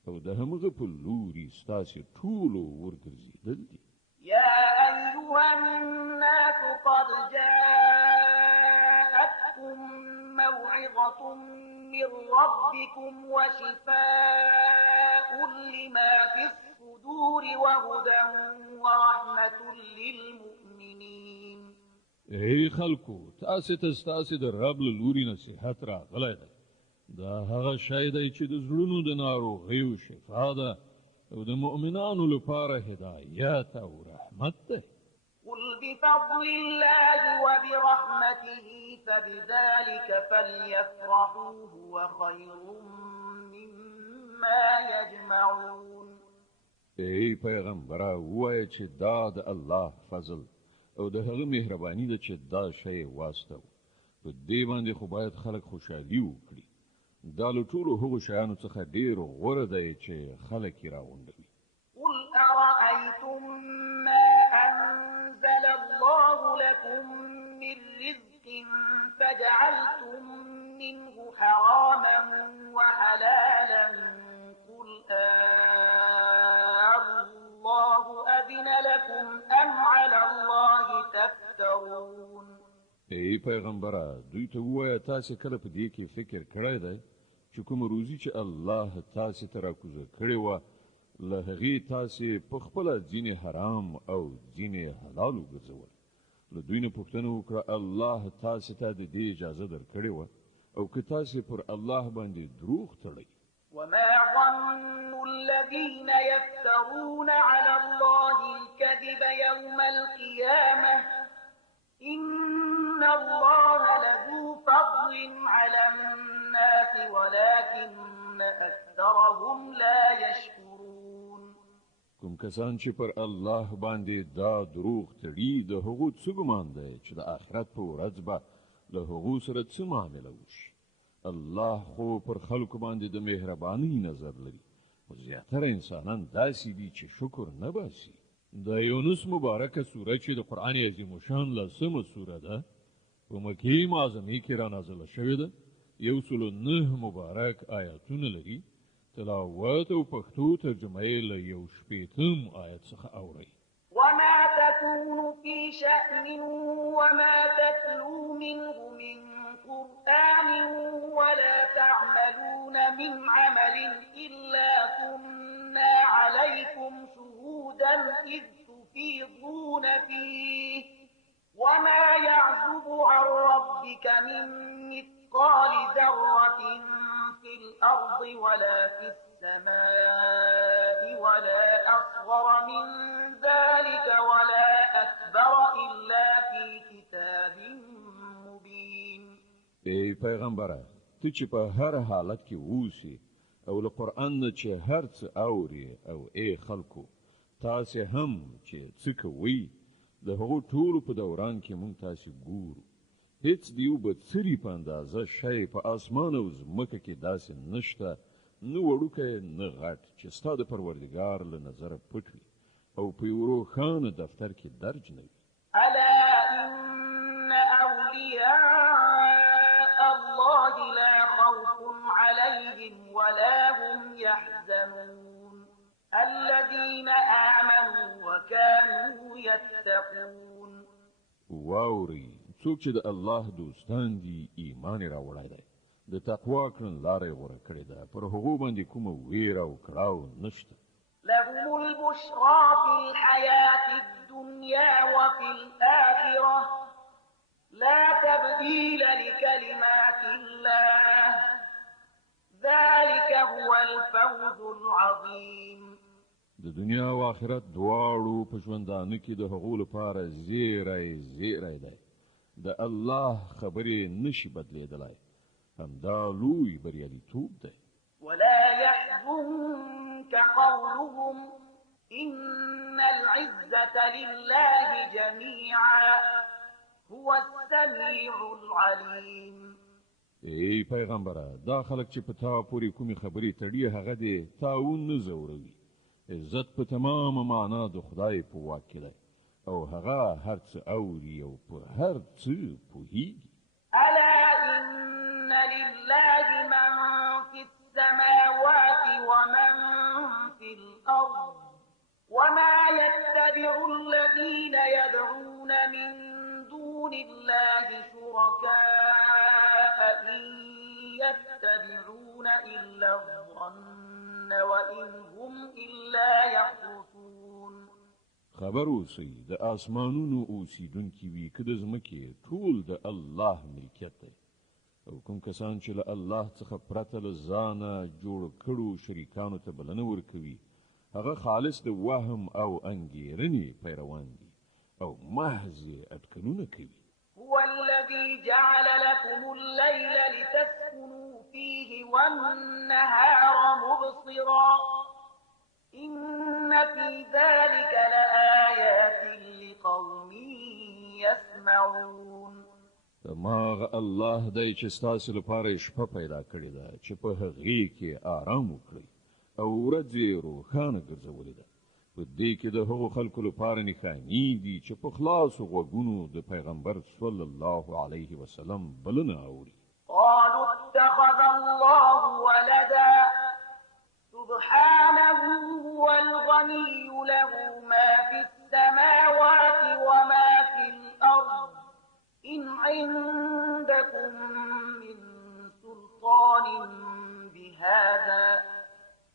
او د همغه په لوري ستاسې ټولو ورګرځېدل دي. يا أيها الناس قد جاءتكم موعظة من ربكم وشفاء لما في الصدور وهدى ورحمة للمؤمنين. ای خلکو تاسې ته ستاسې د رب له لوري نصیحت راغلی دی. دا هغه شی دی چې د زړونو د ناروغیو شفا ده او د مؤمنانو لپاره هدایت او رحمت دی. قل بفضل الله وبرحمته فبذلك فليفرحوا هو خير مما يجمعون. ای پیغمبره ووایه چې دا د الله فضل او د هغه مهرباني ده چې دا شی واستو. په دې باندې خو باید خلک خوشحالي وکړي. دا له ټولو هغو شیانو څخه ډېر غوره دی چې خلک یې راغونډوي. قل أرأيتم ما أنزل الله لكم من رزق فجعلتم منه حراما وحلالا قل الله أذن لكم أم على الله تفترون. ای پیغمبره دوی ته ووایه تاسې کله په دې کې فکر کړی دی چې کومه روزي چې الله تاسې ته راکوزه کړې وه له هغې تاسې په خپله ځینې حرام او ځینې حلال وګرځول. له دوی نه پوښتنه وکړه الله تاسې ته د دې اجازه درکړې وه او که تاسې پر الله باندې دروغ تړئ. وما ظن الذين يفترون على الله الكذب يوم القيامة إن الله لذو فضل على الناس ولكن أكثرهم لا يشكرون. کوم کسان چې پر الله باندې دا دروغ تړي د هغو څه ګمان دی چې د آخرت په ورځ به له هغو سره څه معامله وشي. الله خو پر خلکو باندې د مهربانۍ نظر لري خو زیاتره انسانان داسې دي چې شکر نه باسي. د یونس مبارکه سوره چې د قرآن عظیم الشان 10مه سوره ده په مکې معظمې کې را نازله شوې ده. 109 مبارک آیاتونه لري. تلاوت او پښتو ترجمه یې له 1 آیت څخه اورئ. وما تكون في شأن وما تتلو منه من قرآن ولا تعملون من عمل إلا كنا عليكم شهودا إذ يفيضون فيه وما يعزب عن ربك من مثقال ذرة في الأرض ولا في السماء ولا أصغر من ذلك ولا أكبر إلا في كتاب مبين. ای پیغمبره، ته چې په هر حالت کې اوسې او له قرآن نه چې هر څه اوري او ای خلکو تاسې هم چې څه کوئ د هغو ټولو په دوران کې مونږ تاسې ګورو. هیڅ د یو بڅري په اندازه شی په اسمان او ځمکه کې داسې نشته، نه وړوکی نه غټ چې ستا د پروردګار له نظره پټ وي او په یو روښانه دفتر کې درج نه وي. ألا إن أولياء الله لا خوف عليهم ولا هم يحزنون الذين آمنوا وكانوا يتقون. واوري څوک چې د الله دوستان دي ایمان یې راوړی دی، د تقوا کړنلاره یې غوره کړې ده، پر هغو باندې کومه ویره او کړاو نشته. لهم البشرى في الحياة الدنيا وفي الآخرة لا تبديل لكلمات الله ذلك هو الفوز العظيم. د دنیا او آخرت دواړو په ژوندانه کې د هغو لپاره زیری دی. د الله خبرې نشي بدلیدلی، همدا لوی بریالیتوب دی. ولا يحزنك قولهم إن العزة لله جميعا هو السميع العليم. ای پیغمبره، دا خلک چې په تا پورې کومې خبرې تړي هغه دې تاون نه ځوروي. عزت په تمامه معنا د خدای په واک کې دی او هغه هر څه اوري او په هر څه پوهیږي. ألا إن لله من في السماوات ومن في الأرض وما يتبع الذين يدعون من دون الله شركاء إن يتبعون إلا الظن وإن هم إلا يخرصون. خبر اوسئ د آسمانونو اوسیدونکي وي که د ځمکې ټول د الله ملکیت دی او کوم کسان چې له الله څخه پرته له ځانه جوړ کړو شریکانو ته بلنه ورکوي هغه خالص د وهم او انګیرنې پیروان دي او محض اټکلونه کوي. هو الذي جعل لكم الليل لتسكنوا فيه والنهار مبصرا إن في ذلك لآيات لقوم يسمعون. ماغه الله دی چې ستاسو لپاره شپه پیدا کړې ده چې په هغې کې آرام وکړئ او ورځ یې روښانه ګرځولې ده. په دې کې د هغو خلکو لپاره نښانې دي چې په خلاصو غوږونو د پیغمبر صلی الله علیه وسلم بلنه اوري. قالوا اتخذ الله ولدا سبحانه هو الغني له ما في السماوات وما في الأرض إن عندكم من سلطان بهذا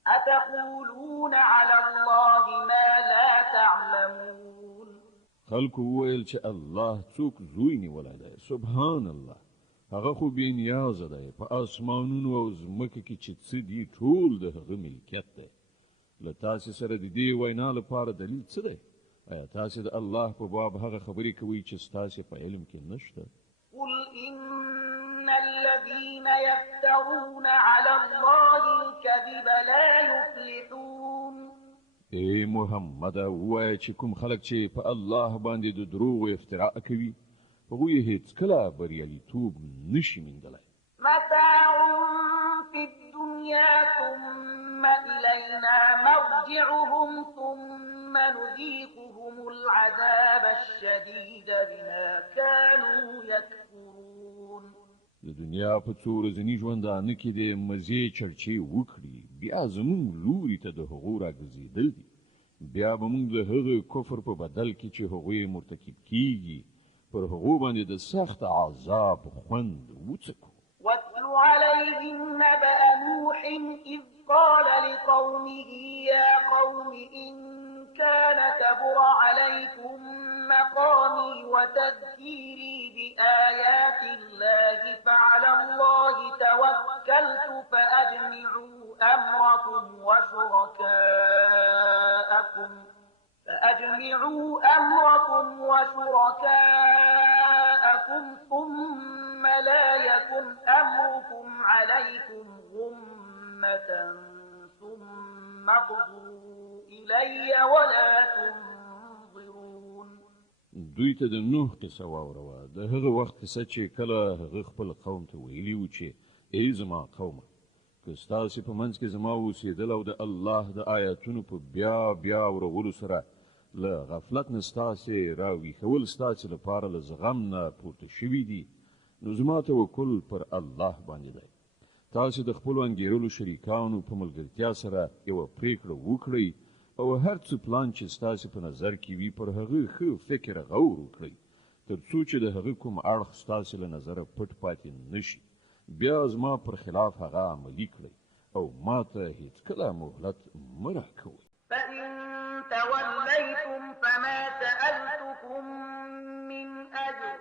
أتقولون على الله ما لا تعلمون. خلکو وویل چې الله څوک زوی نیولی دی. سبحان الله، هغه خو بې نیازه دی. په آسمانونو او ځمکه کې چې څه دي ټول د هغه ملکیت دی. له تاسې سره د دې وینا لپاره دلیل څه دی؟ آیا تاسې د الله په باب هغه خبرې کوئ چې ستاسې په علم کې نشته؟ قل إن الذين يفترون على الله الكذب لا يفلحون. ای محمد، ووایه چې کوم خلک چې په الله باندې د دروغو افتراء کوي هغوی هیڅکله بریالیتوب نشي موندلی. متاع في الدنيا ثم إلينا مرجعهم ثم نذيقهم العذاب الشديد بما كانوا يكفرون. د دنیا په څو ورځني ژوندانه کې د مزې چرچې وکړي، بیا زموږ لوري ته د هغو راګرځېدل دي. بیا به موږ د هغه کفر په بدل کې چې هغوی مرتکب کیږي پر هغو باندې د سخت عذاب خوند وڅکو. واتل عليهم نبأ نوح إذ قال لقومه يا قوم إن كان كبر عليكم مقامي وتذكيري بآيات الله فعلى الله توكلت فأجمعوا أمركم وشركاءكم ثم لا يكن أمركم عليكم غمة ثم اقضوا إلي ولا تنظرون. دوی ته د نوح قصه واوروه، د هغه وخت قصه چې کله هغه خپل قوم ته ویلي و چې ای زما قومه، که ستاسې په منځ کې زما اوسېدل او د الله د آیاتونو په بیا اورولو سره له غفلت نه ستاسې راویښول ستاسې لپاره له زغم نه پورته شوي دي، نو زما توکل پر الله باندې دی. تاسې د خپلو انګېرلو شریکانو په ملګرتیا سره یوه پرېکړه وکړئ او هر څه پلان چې ستاسې په نظر کې وي پر هغه ښه فکر غور وکړئ، تر څو چې د هغه کوم اړخ ستاسې له نظره پټ پاتې نشي. بیا زما پر خلاف هغه عملي کړئ او ما ته هیڅکله مهلت مه راکوئ. فإن توليتم فما سألتكم من أجر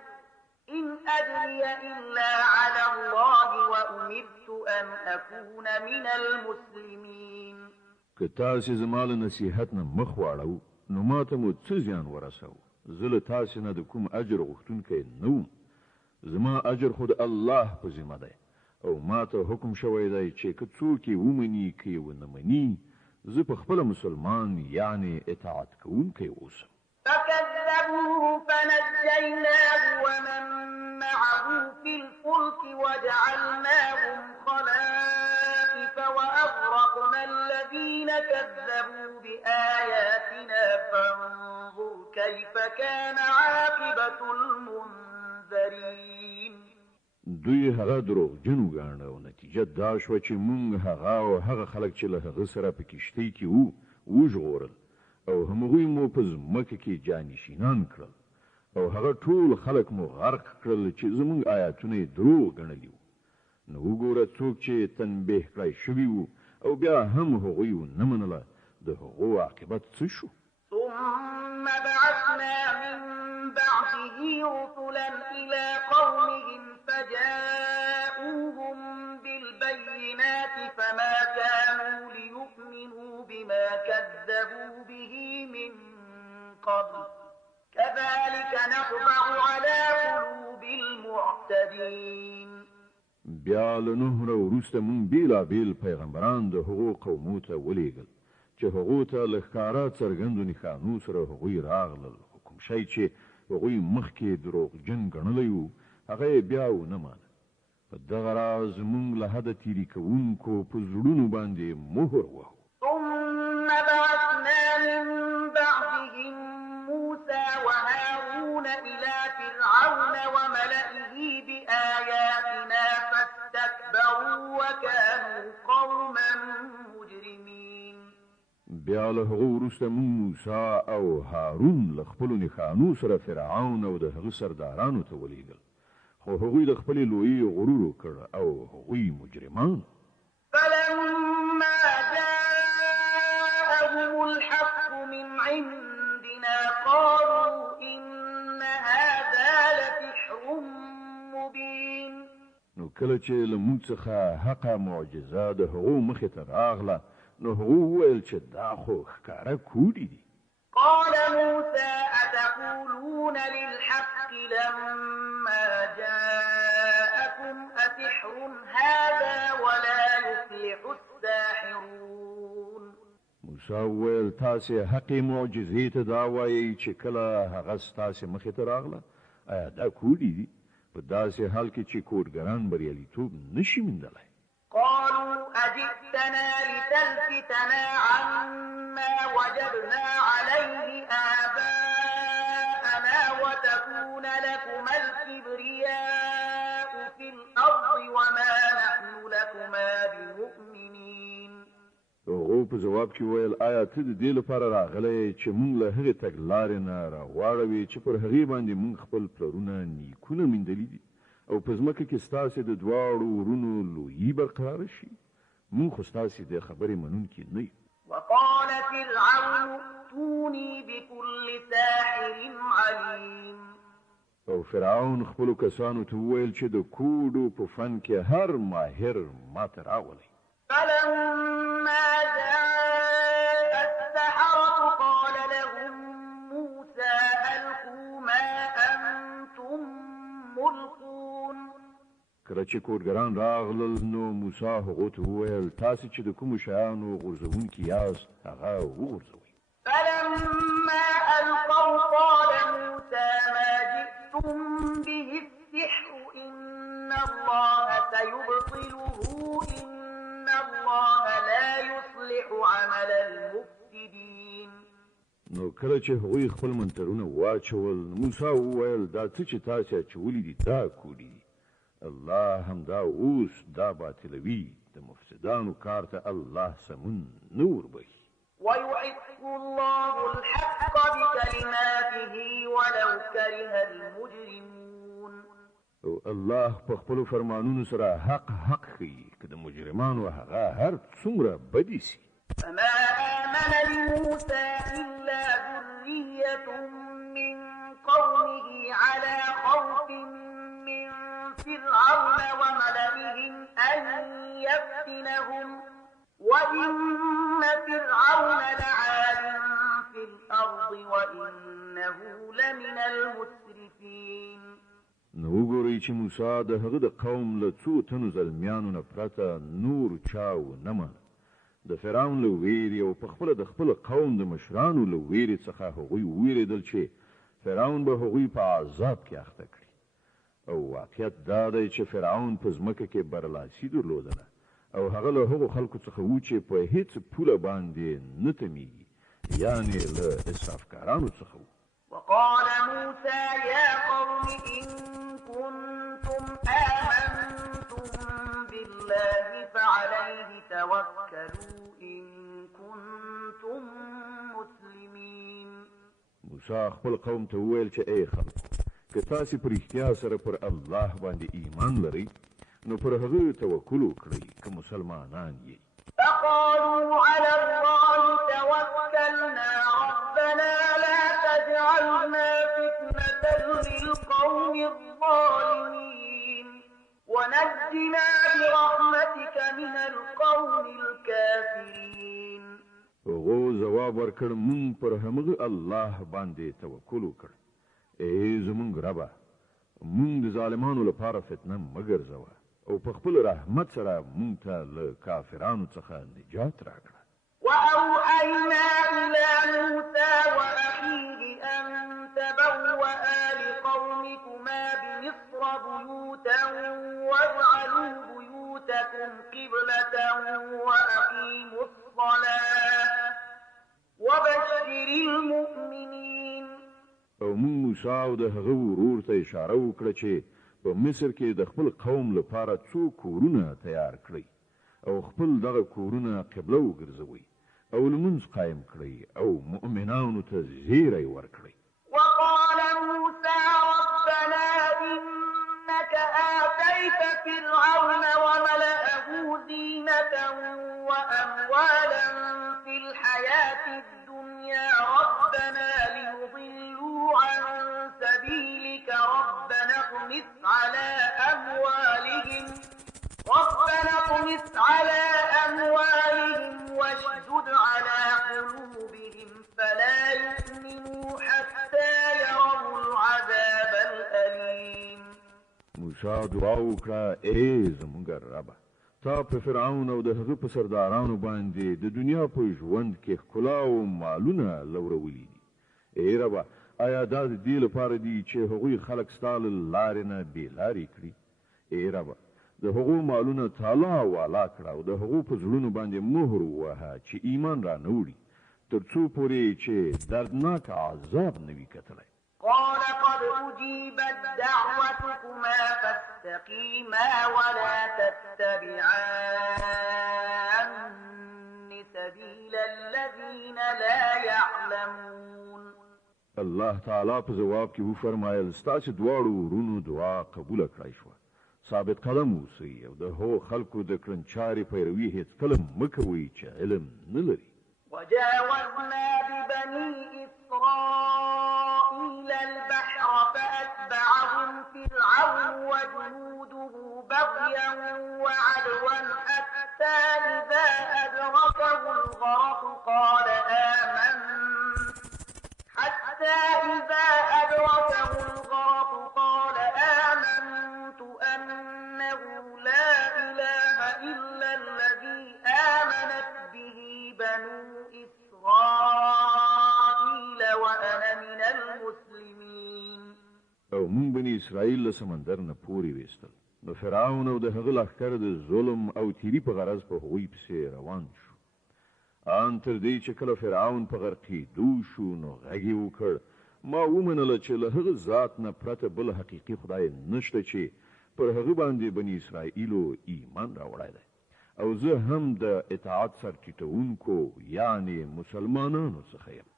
إن أجري إلا على الله وأمرت أن أكون من المسلمين. که تاسې زما له نصیحت نه مخ واړو نو ما ته مو څه زیان ورسو؟ زه له تاسې نه د کوم اجر غوښتونکی نه وم. زما اجر خو د الله په ذمه دی او ما ته حکم شوی دی چې که څوک یې ومني که یې ونه مني، زه په خپله مسلمان یعنی اطاعت کوونکی اوسم. فكذبوه فنجيناه ومن معه في الفلك وجعلناهم خلائف وأغرقنا الذين كذبوا بآياتنا فانظر كيف كان عاقبة المنذرين. دوی هغه دروغجن وګاڼه او نتیجه دا شوه چې موږ هغه او هغه خلک چې له هغه سره په کښتۍ کې وو وژغورل او همغوی مو په ځمکه کې جانشینان کړل او هغه ټول خلک مو غرق کړل چې زموږ آیاتونه یې دروغ ګڼلي وو. نو وګوره څوک چې تنبیه کړی شوي وو او بیا هم هغوی ونه منله، د هغو عاقبت څه شو؟ ثم بعثنا من بعده رسلا إلى قومهم فجاءوهم بالبينات فما كانوا ليؤمنوا بما كذبوا به من قبل كذلك نطبع على قلوب المعتدين. بیا له نوح وروسته مونږ بېلابېل پیغمبران د هغو قومو ته ولېږل چې هغو ته له ښکاره څرګندو نښانو سره هغوی راغلل، خو کوم شی چې هغوی مخکې دروغجن ګڼلی وو هغه یې بیا ونه مانه. په دغه راز مونږ له حده تېري کوونکو په زړونو باندې مهر وهو. ثم بعثنا من بعدهم موسى وهارون إلى فرعون وملئه بآياتنا فاستكبروا وكانوا قوما مجرمين. بیا له هغو وروسته مونږ موسی او هارون له خپلو نښانو سره فرعون او د هغه سردارانو ته ولېږل، خو هغوی د خپلې لویي غرور وکړ او هغوی مجرمان. فلما جاءهم الحق من عندنا قالوا إن هذا لسحر مبين. نو کله چې له موږ څخه حقه معجزه د هغو مخې ته راغله نو هغو وویل چې دا خو ښکاره کوډې دي. قال موسى أتقولون للحق لما جاءكم أسحر هذا ولا يفلح الساحرون. موسی وویل تاسې حقې معجزې ته دا وایئ چې کله هغه ستاسې مخې ته راغله؟ آیا دا کوډې دي؟ په داسې حال کې چې کوډګران بریالیتوب نشي موندلی. قالوا أجئتنا لتلفتنا عما وجدنا عليه آباءنا وتكون لكما الكبرياء في الأرض وما نحن لكما بمؤمنين. هغو په جواب کې ویل آیا ته د دې لپاره راغلی چې موږ له هغې تګلارې نه راواړوې چې پر هغې باندې موږ خپل پلرونه نیکونه میندلي دي او په ځمکه کې ستاسې د دواړو ورونو لویي برقراره شي؟ موږ خو ستاسې د خبرې منونکي نه یو. وقال فرعون ائتوني بكل ساحر عليم. او فرعون خپلو کسانو ته وویل چې د کوډو په فن کې هر ماهر ماته راولئ. فلما جاء السحرة قال لهم موسى ألقوا ما أنتم ملقون. کله چې کوډګران راغلل نو موسی هغوی ته وویل تاسې چې د کومو شیانو غورځوونکي یاست هغه وغورځوئ. فلما ألقوا قال موسى ما جئتم به السحر إن الله سيبطله إن الله لا يصلح عمل المفسدين. نو کله چې هغوی خپل منترونه واچول موسی وویل دا څه چې تاسې اچولي دي دا کوډي دي. الله هم دا اوس دا باطلوي د مفسدانو کار ته الله سمون نه وربخي. ويحق الله الحق بكلماته ولو كره المجرمون. او الله په خپلو فرمانونو سره حق ښیي که د مجرمانو هغه هر څومره بدي سي. فما آمن لموسى إلا ذرية من قومه على خوف من فرعون وملئهم أن يفتنهم وإن فرعون لعال في الأرض وإنه لمن المسرفين. نو وګورئ چې موسی د هغه د قوم له څو تنو زلمیانو نه پرته نور چا ونه منه. د فرعون له ویرې او په خپله د خپل قوم د مشرانو له ویرې څخه هغوی وویرېدل چې فرعون به هغوی په عذاب کې اخته کړي. او واقعیت دا دی چې فرعون په ځمکه کې برلاسي درلودله او هغه له هغو خلکو څخه و چې په هیڅ پوله باندې نه تمیږي یعنی له اسرافکارانو څخه و. وقال موسى يا قوم إن كنتم آمنتم بالله فعليه توكلوا إن كنتم مسلمين. موسی خپل قوم ته وویل چې ای خلکو که تاسې په رښتیا سره پر الله باندې ایمان لرئ نو پر هغه توکل وکړئ که مسلمانان یې. فقالوا على الله توكلنا ربنا لا تجعلنا فتنة للقوم الظالمين ونجنا برحمتك من القوم الكافرين. هغو جواب ورکړ مونږ پر همغه الله باندې توکل وکړ. ای زمونږ ربه مونږ د ظالمانو لپاره فتنه مه ګرځوه او په خپل رحمت سره مونږ ته له کافرانو څخه نجات راکړه. وأوحينا إلى موسى وأخيه أن تبوأ لقومكما بمصر بيوتا واجعلوا بيوتكم قبلة وأقيموا الصلاة وبشر المؤمنين. او مونږ موسی او د هغه ورور ته اشاره وکړه چې په مصر کې د خپل قوم لپاره څو کورونه تیار کړئ او خپل دغه کورونه قبله وګرځوئ او لمونځ قایم کړئ او مؤمنانو ته زیری ورکړئ. وقال موسى ربنا إنك آتيت فرعون وملأه زينة وأموالا في الحياة الدنيا ربنا ليضلوا عن سبيلك ربنا اطمس على أموالهم واشدد على قلوبهم فلا يؤمنوا حتى يروا العذاب الأليم. موسی دعا وکړه ای زموږ ربه تا په فرعون او د هغه په سردارانو باندې د دنیا په ژوند کې ښکلا او مالونه لورولي دي. ای ربه آیا دا د دې لپاره دي چې هغوی خلک ستا له لارې نه بېلارې کړي؟ ای ربه د هغو مالونه تالا والا کړه او د هغو په زړونو باندې مهر ووهه چې ایمان را نه وړي تر څو پورې چې دردناک عذاب نه وي کتلی. قال قد أجيبت دعوتكما فاستقيما ولا تتبعان سبيل الذين لا يعلمون. الله تعالی په جواب کې وفرمایل ستاسو دواړو ورونو دعا قبول کړای شوه. ثابت قدم اوسئ او د هغو خلکو د کړنچارې پیروي هېڅکله مه کوئ چې علم نه لري. وجاوزنا بني إسرائيل البحر فأتبعهم فرعون وجنوده بغيا وعدوا حتى إذا أدركه الغرق قال آمنت أنه لا إله إلا الذي آمنت به بنو إسرائيل وأنا من المسلمين. او مون بني اسرائیل له سمندر نه پورې وېستل. نو فرعون او د هغه لښکر د ظلم او تیری په غرض په هغوی پسې روان شو. ان تر دې چې کله فرعون په غرقېدو شو نو غږ یې وکړ، ما ومنله چې له هغه ذات نه پرته بل حقیقي خدای نشته چې پر هغه باندې بني اسرائیلو ایمان راوړی دی، او زه هم د اطاعت سرټیټونکو یعنی مسلمانانو څخه یم.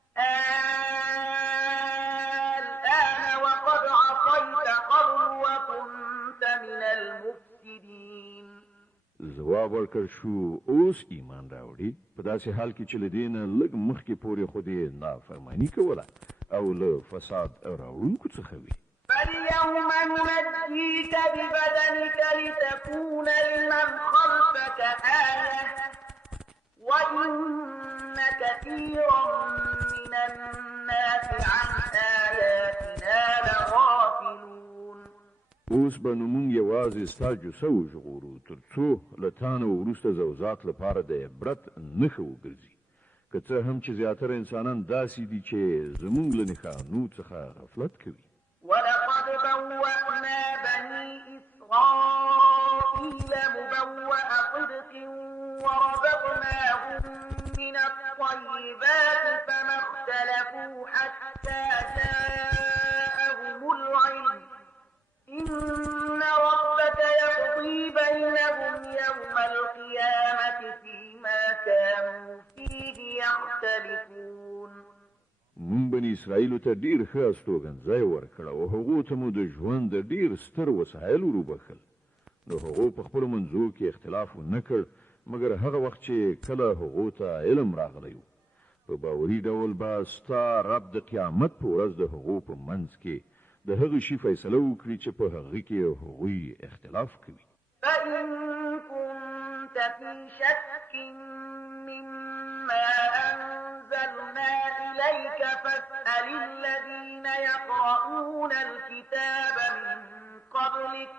الآن وقد عصيت قبل وكنت من المفسدين. ځواب ورکړ شو اوس ایمان راوړي، په داسې حال کې چې له دې نه لږ مخکې پورې خو دې نافرماني کوله او له فساد راوړونکو څخه وي. فاليوم ننجيك ببدنك لتكون لمن خلفك آية وإن كثيرا من الناس عن آياتنا لغافلون. اوس به نو مونږ یوازې ستا جوسه وژغورو تر څو له تا نه وروسته زوزات لپاره د عبرت نښه وګرځي، که څه هم چې زیاتره انسانان داسې دي چې زمونږ له نښانو څخه غفلت کوي. ولقد بوأنا بني إسرائيل مبوأ صدق ورزقناهم من الطيبات فما اختلفوا حتى جاءهم العلم إن ربك يقضي بينهم يوم القيامة فيما كانوا فيه يختلفون. مون بني اسرائیلو ته ډیر ښه استوګنځای ورکړ او هغو ته مو د ژوند د ډیر ستر وسایل وروبخل. نو هغو په خپلو منځو کې اختلاف ونه کړ مګر هغه وخت چې کله هغو ته علم راغلی و. په باوري ډول به ستا رب د قیامت په ورځ د هغو په منځ کې د هغه شي فیصله وکړي چې په هغه کې هغوی اختلاف کوي. فإن كنت في شك مما أنزلنا إليك فاسأل الذين يقرؤون الكتاب من قبلك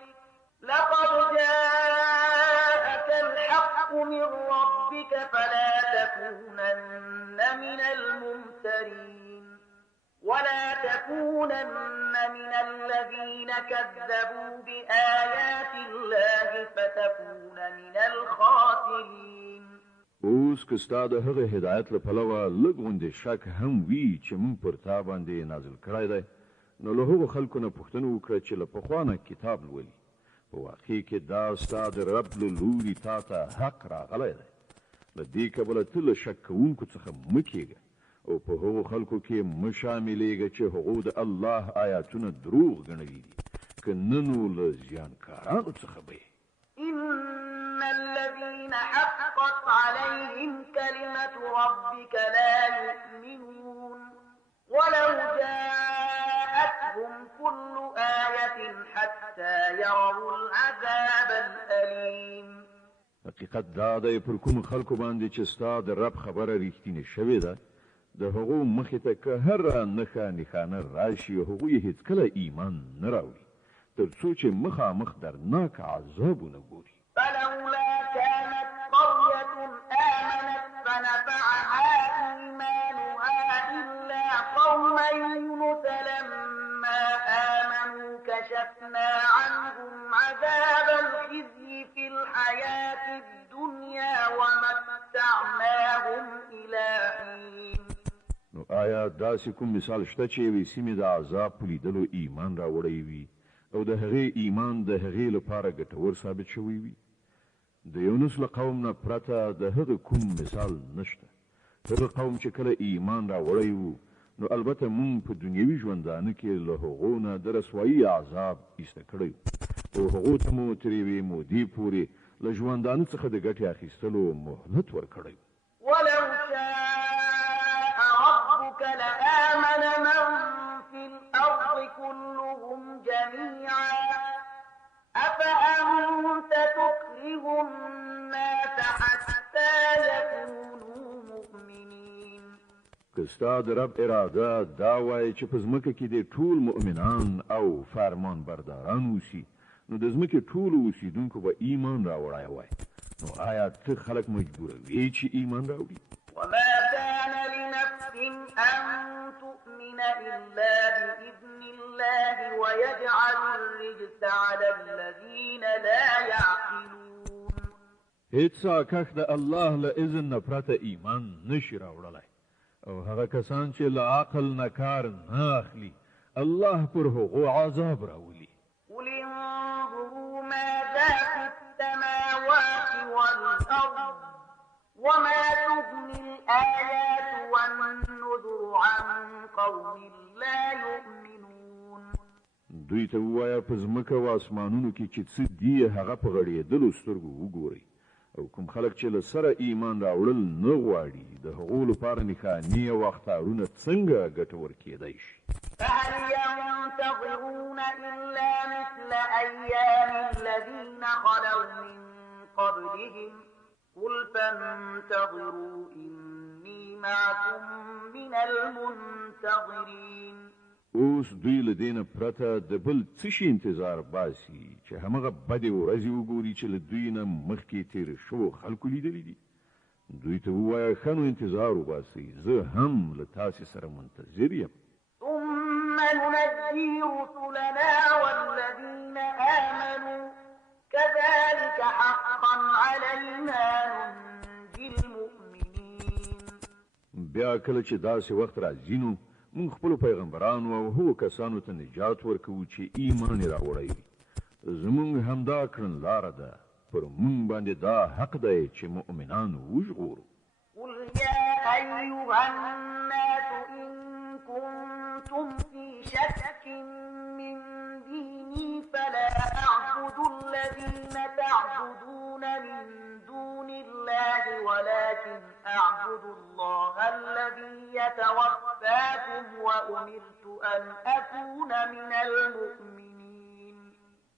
لقد جاءك الحق من ربك فلا تكونن من الممترين ولا تكونن من الذين كذبوا بآيات الله فتكون من الخاسرين. اوس که ستا د هغه هدایت له پلوه لږ غوندې شک هم وي چې مونږ پر تا باندې نازل کړی دی، نو له هغو خلکو نه پوښتنه وکړه چې له پخوا نه کتاب لولي. په واقع کې دا ستا د رب له لوري تا ته حق راغلی دی. له دې کبله ته له شک کوونکو څخه مه کېږه او په هغو خلکو کې مه شاملېږه چې هغو د الله آیاتونه دروغ ګڼلي دي، که نه نو له زیانکارانو څخه به یې. إن الذين حقت عليهم كلمة ربك لا يؤمنون ولو جاءتهم كل آية حتى يروا العذاب الأليم. حقیقت دا دی پر کوم خلکو باندې چې ستا د رب خبره رښتینې شوې ده، د هغو مخې ته که هر نښه نښانه راشي هغوی هیڅکله ایمان نه راوړي تر څو چې مخامخ درناک عذابونه ګوري. فلولا كانت قرية آمنت فنفعها إيمانها إلا قوم يونس لما آمنوا كشفنا عنهم عذاب الخزي في الحياة الدنيا ومتعناهم إلى حين. نو آیا داسې کوم مثال شته چې یوې سیمې د عذاب په لیدلو ایمان راوړی وي او د هغې ایمان د هغې لپاره ګټور ثابت شوی وي؟ د یونس له قوم نه پرته د هغه کوم مثال نشته. هغه قوم چې کله ایمان راوړی وو نو البته مونږ په دنیوي ژوندانه کې له هغو نه د رسوایي عذاب ایسته کړی او هغو ته مو تر یوې مودې پورې له ژوندانه څخه د ګټې اخیستلو مهلت ورکړی. ولو شاء ربك لآمن من في الأرض كلهم جميعا أفأنت تكره الناس حتى يكونوا مؤمنين. که ستا د رب اراده دا وای چې په ځمکه کې د ټول مؤمنان او فرمان برداران اوسي، نو د ځمکې ټول اوسیدونکو به ایمان راوړی وای. نو آیا ته خلک مجبوروي چې ایمان راوړي؟ وما كان لنفس أن تؤمن إلا بإذن الله ويجعل الرجس على الذين لا يعقلون. هیڅ کښ د الله له اذن نه پرته ایمان نشي راوړلی، او هغه کسان چې له عقل نه کار نه اخلي الله پر هغو عذاب راولي. قل انظروا ماذا في السماوات والأرض وما تغني الآيات والنذر عن قوم لا يؤمنون. دوی ته ووایه په ځمکه او اسمانونو کې چې څه دي هغه په غړېدلو سترګو وګورئ، او کوم خلک چې له سره ایمان راوړل نه غواړي د هغو لپاره نښانې او اخطارونه څنګه ګټور کېدی شي. فهل ينتظرون إلا مثل أيام الذين خلوا من قبلهم قل فانتظروا إني معكم من المنتظرين. اوس دوی له دې نه پرته د بل څه شي انتظار باسي چې همغه بدې ورځې وګوري چې له دوی نه مخکې تېر شوو خلکو لیدلي دي. دوی ته ووایه ښه نو انتظار وباسئ، زه هم له تاسې سره منتظر یم. ثم ننجي رسلنا والذين آمنوا كذلك حقا علينا ننجي المؤمنين. بیا کله چې داسې وخت راځي نو موږ خپلو پیغمبرانو او هغو کسانو ته نجات ورکوو چې ایمان یې راوړی وي. زموږ همدا کړنلاره ده، پر موږ باندې دا حق دی چې مؤمنان وژغورو. قل يا أيها الناس إن كنتم في شك من ديني فلا أعبد الذين تعبدون من دون الله ولكن أعبد الله الذي يتوفاكم وأمرت أن أكون من المؤمنين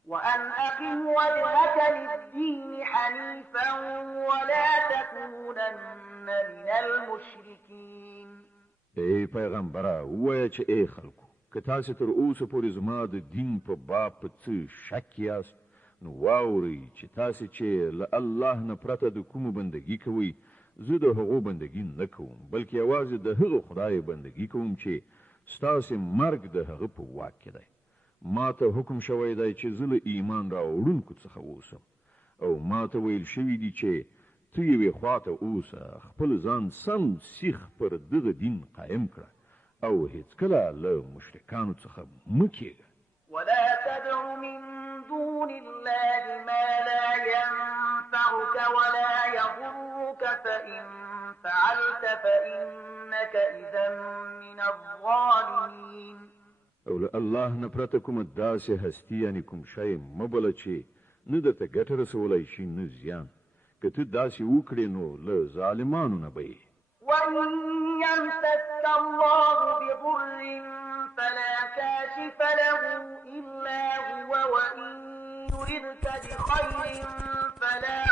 وأن أقم وجهك للدين حنيفا ولا تكونن من المشركين. ای پیغمبره ووایه چې ای خلکو، که تاسې تر اوسه پورې زما د دین په باب په څه شک یاست نو واورئ چې تاسې چې له الله نه پرته د کومو بندګي کوئ، زه د هغو بندګي نه کوم، بلکې یوازې د هغه خدای بندګي کوم چې ستاسې مرګ د هغه په واک کې دی. ما ته حکم شوی دی چې زه له ایمان راوړونکو څخه اوسم، او ما ته ویل شوي دي چې ته یوې خواته اوسه، خپل ځان سم سیخ پر دغه دین قایم کړه او هیڅکله له مشرکانو څخه مه کېږه. ولا تدع من دون الله ما لا ينفعك ولا يضرك فإن فعلت فإنك إذا من الظالمين. او له الله نه پرته کومه داسې هستي یعنې کوم شی مه بله چې نه درته ګټه رسولی شي نه زیان. که ته داسې وکړې نو له ظالمانو نه به یې. وإن يمسك الله بضر فلا كاشف له إلا هو وإن يردك بخير فلا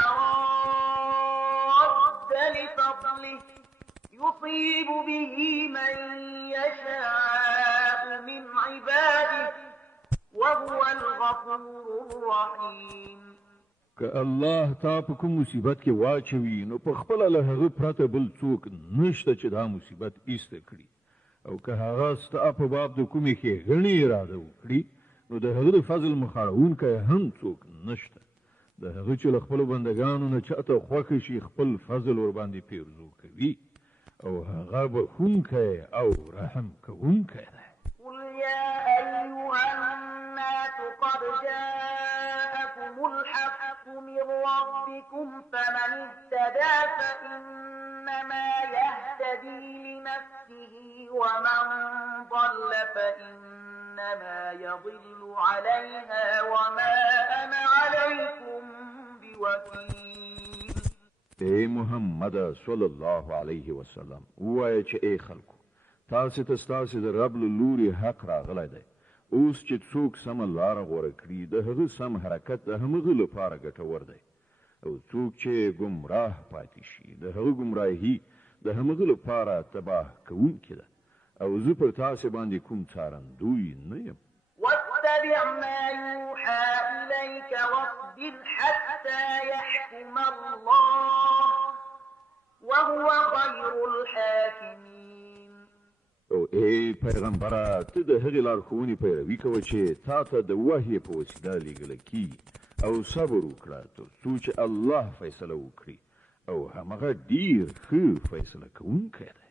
راد لفضله يصيب به من يشاء من عباده وهو الغفور الرحيم. که الله تا په کوم مصیبت کې واچوي نو په خپله له هغه پرته بل څوک نشته چې دا مصیبت ایسته کړي، او که هغه ستا په باب د کومې ښېګڼې اراده وکړي نو د هغه د فضل مخاړونکی هم څوک نشته. د هغه چې له خپلو بندګانو نه چاته خوښه شي خپل فضل ورباندې پیرزو کوي، او هغه بخښونکی او رحم کوونکی دی. قل يا أيها الناس قد جاءكم الحق من ربكم فمن اهتدى فإنما يهتدي لنفسه ومن ضل فإنما يضل عليها وما أنا عليكم بوكيل. ای محمد صلی الله علیه وسلم ووایه چې ای خلکو، تاسې ته ستاسې د رب له لوري حق راغلی دی. اوس چې څوک سمه لاره غوره کړي د هغه سم حرکت د همغه لپاره ګټور دی او څوک چې ګمراه پاتې شي د هغه ګمراهي د همغه لپاره تباه کوونکې ده او زه پر تاسې باندې کوم څارندوی نه یم. واتبع ما يوحى إليك واصبر حتى يحكم الله وهو خير الحاكمين. او ای پیغمبره ته د هغې لارښوونې پیروي کوه چې تا ته د وحی په وسیله لیږلی کیږي او صبر وکړه تر څو چې الله فیصله وکړي او همغه ډیر ښه فیصله کوونکی دی.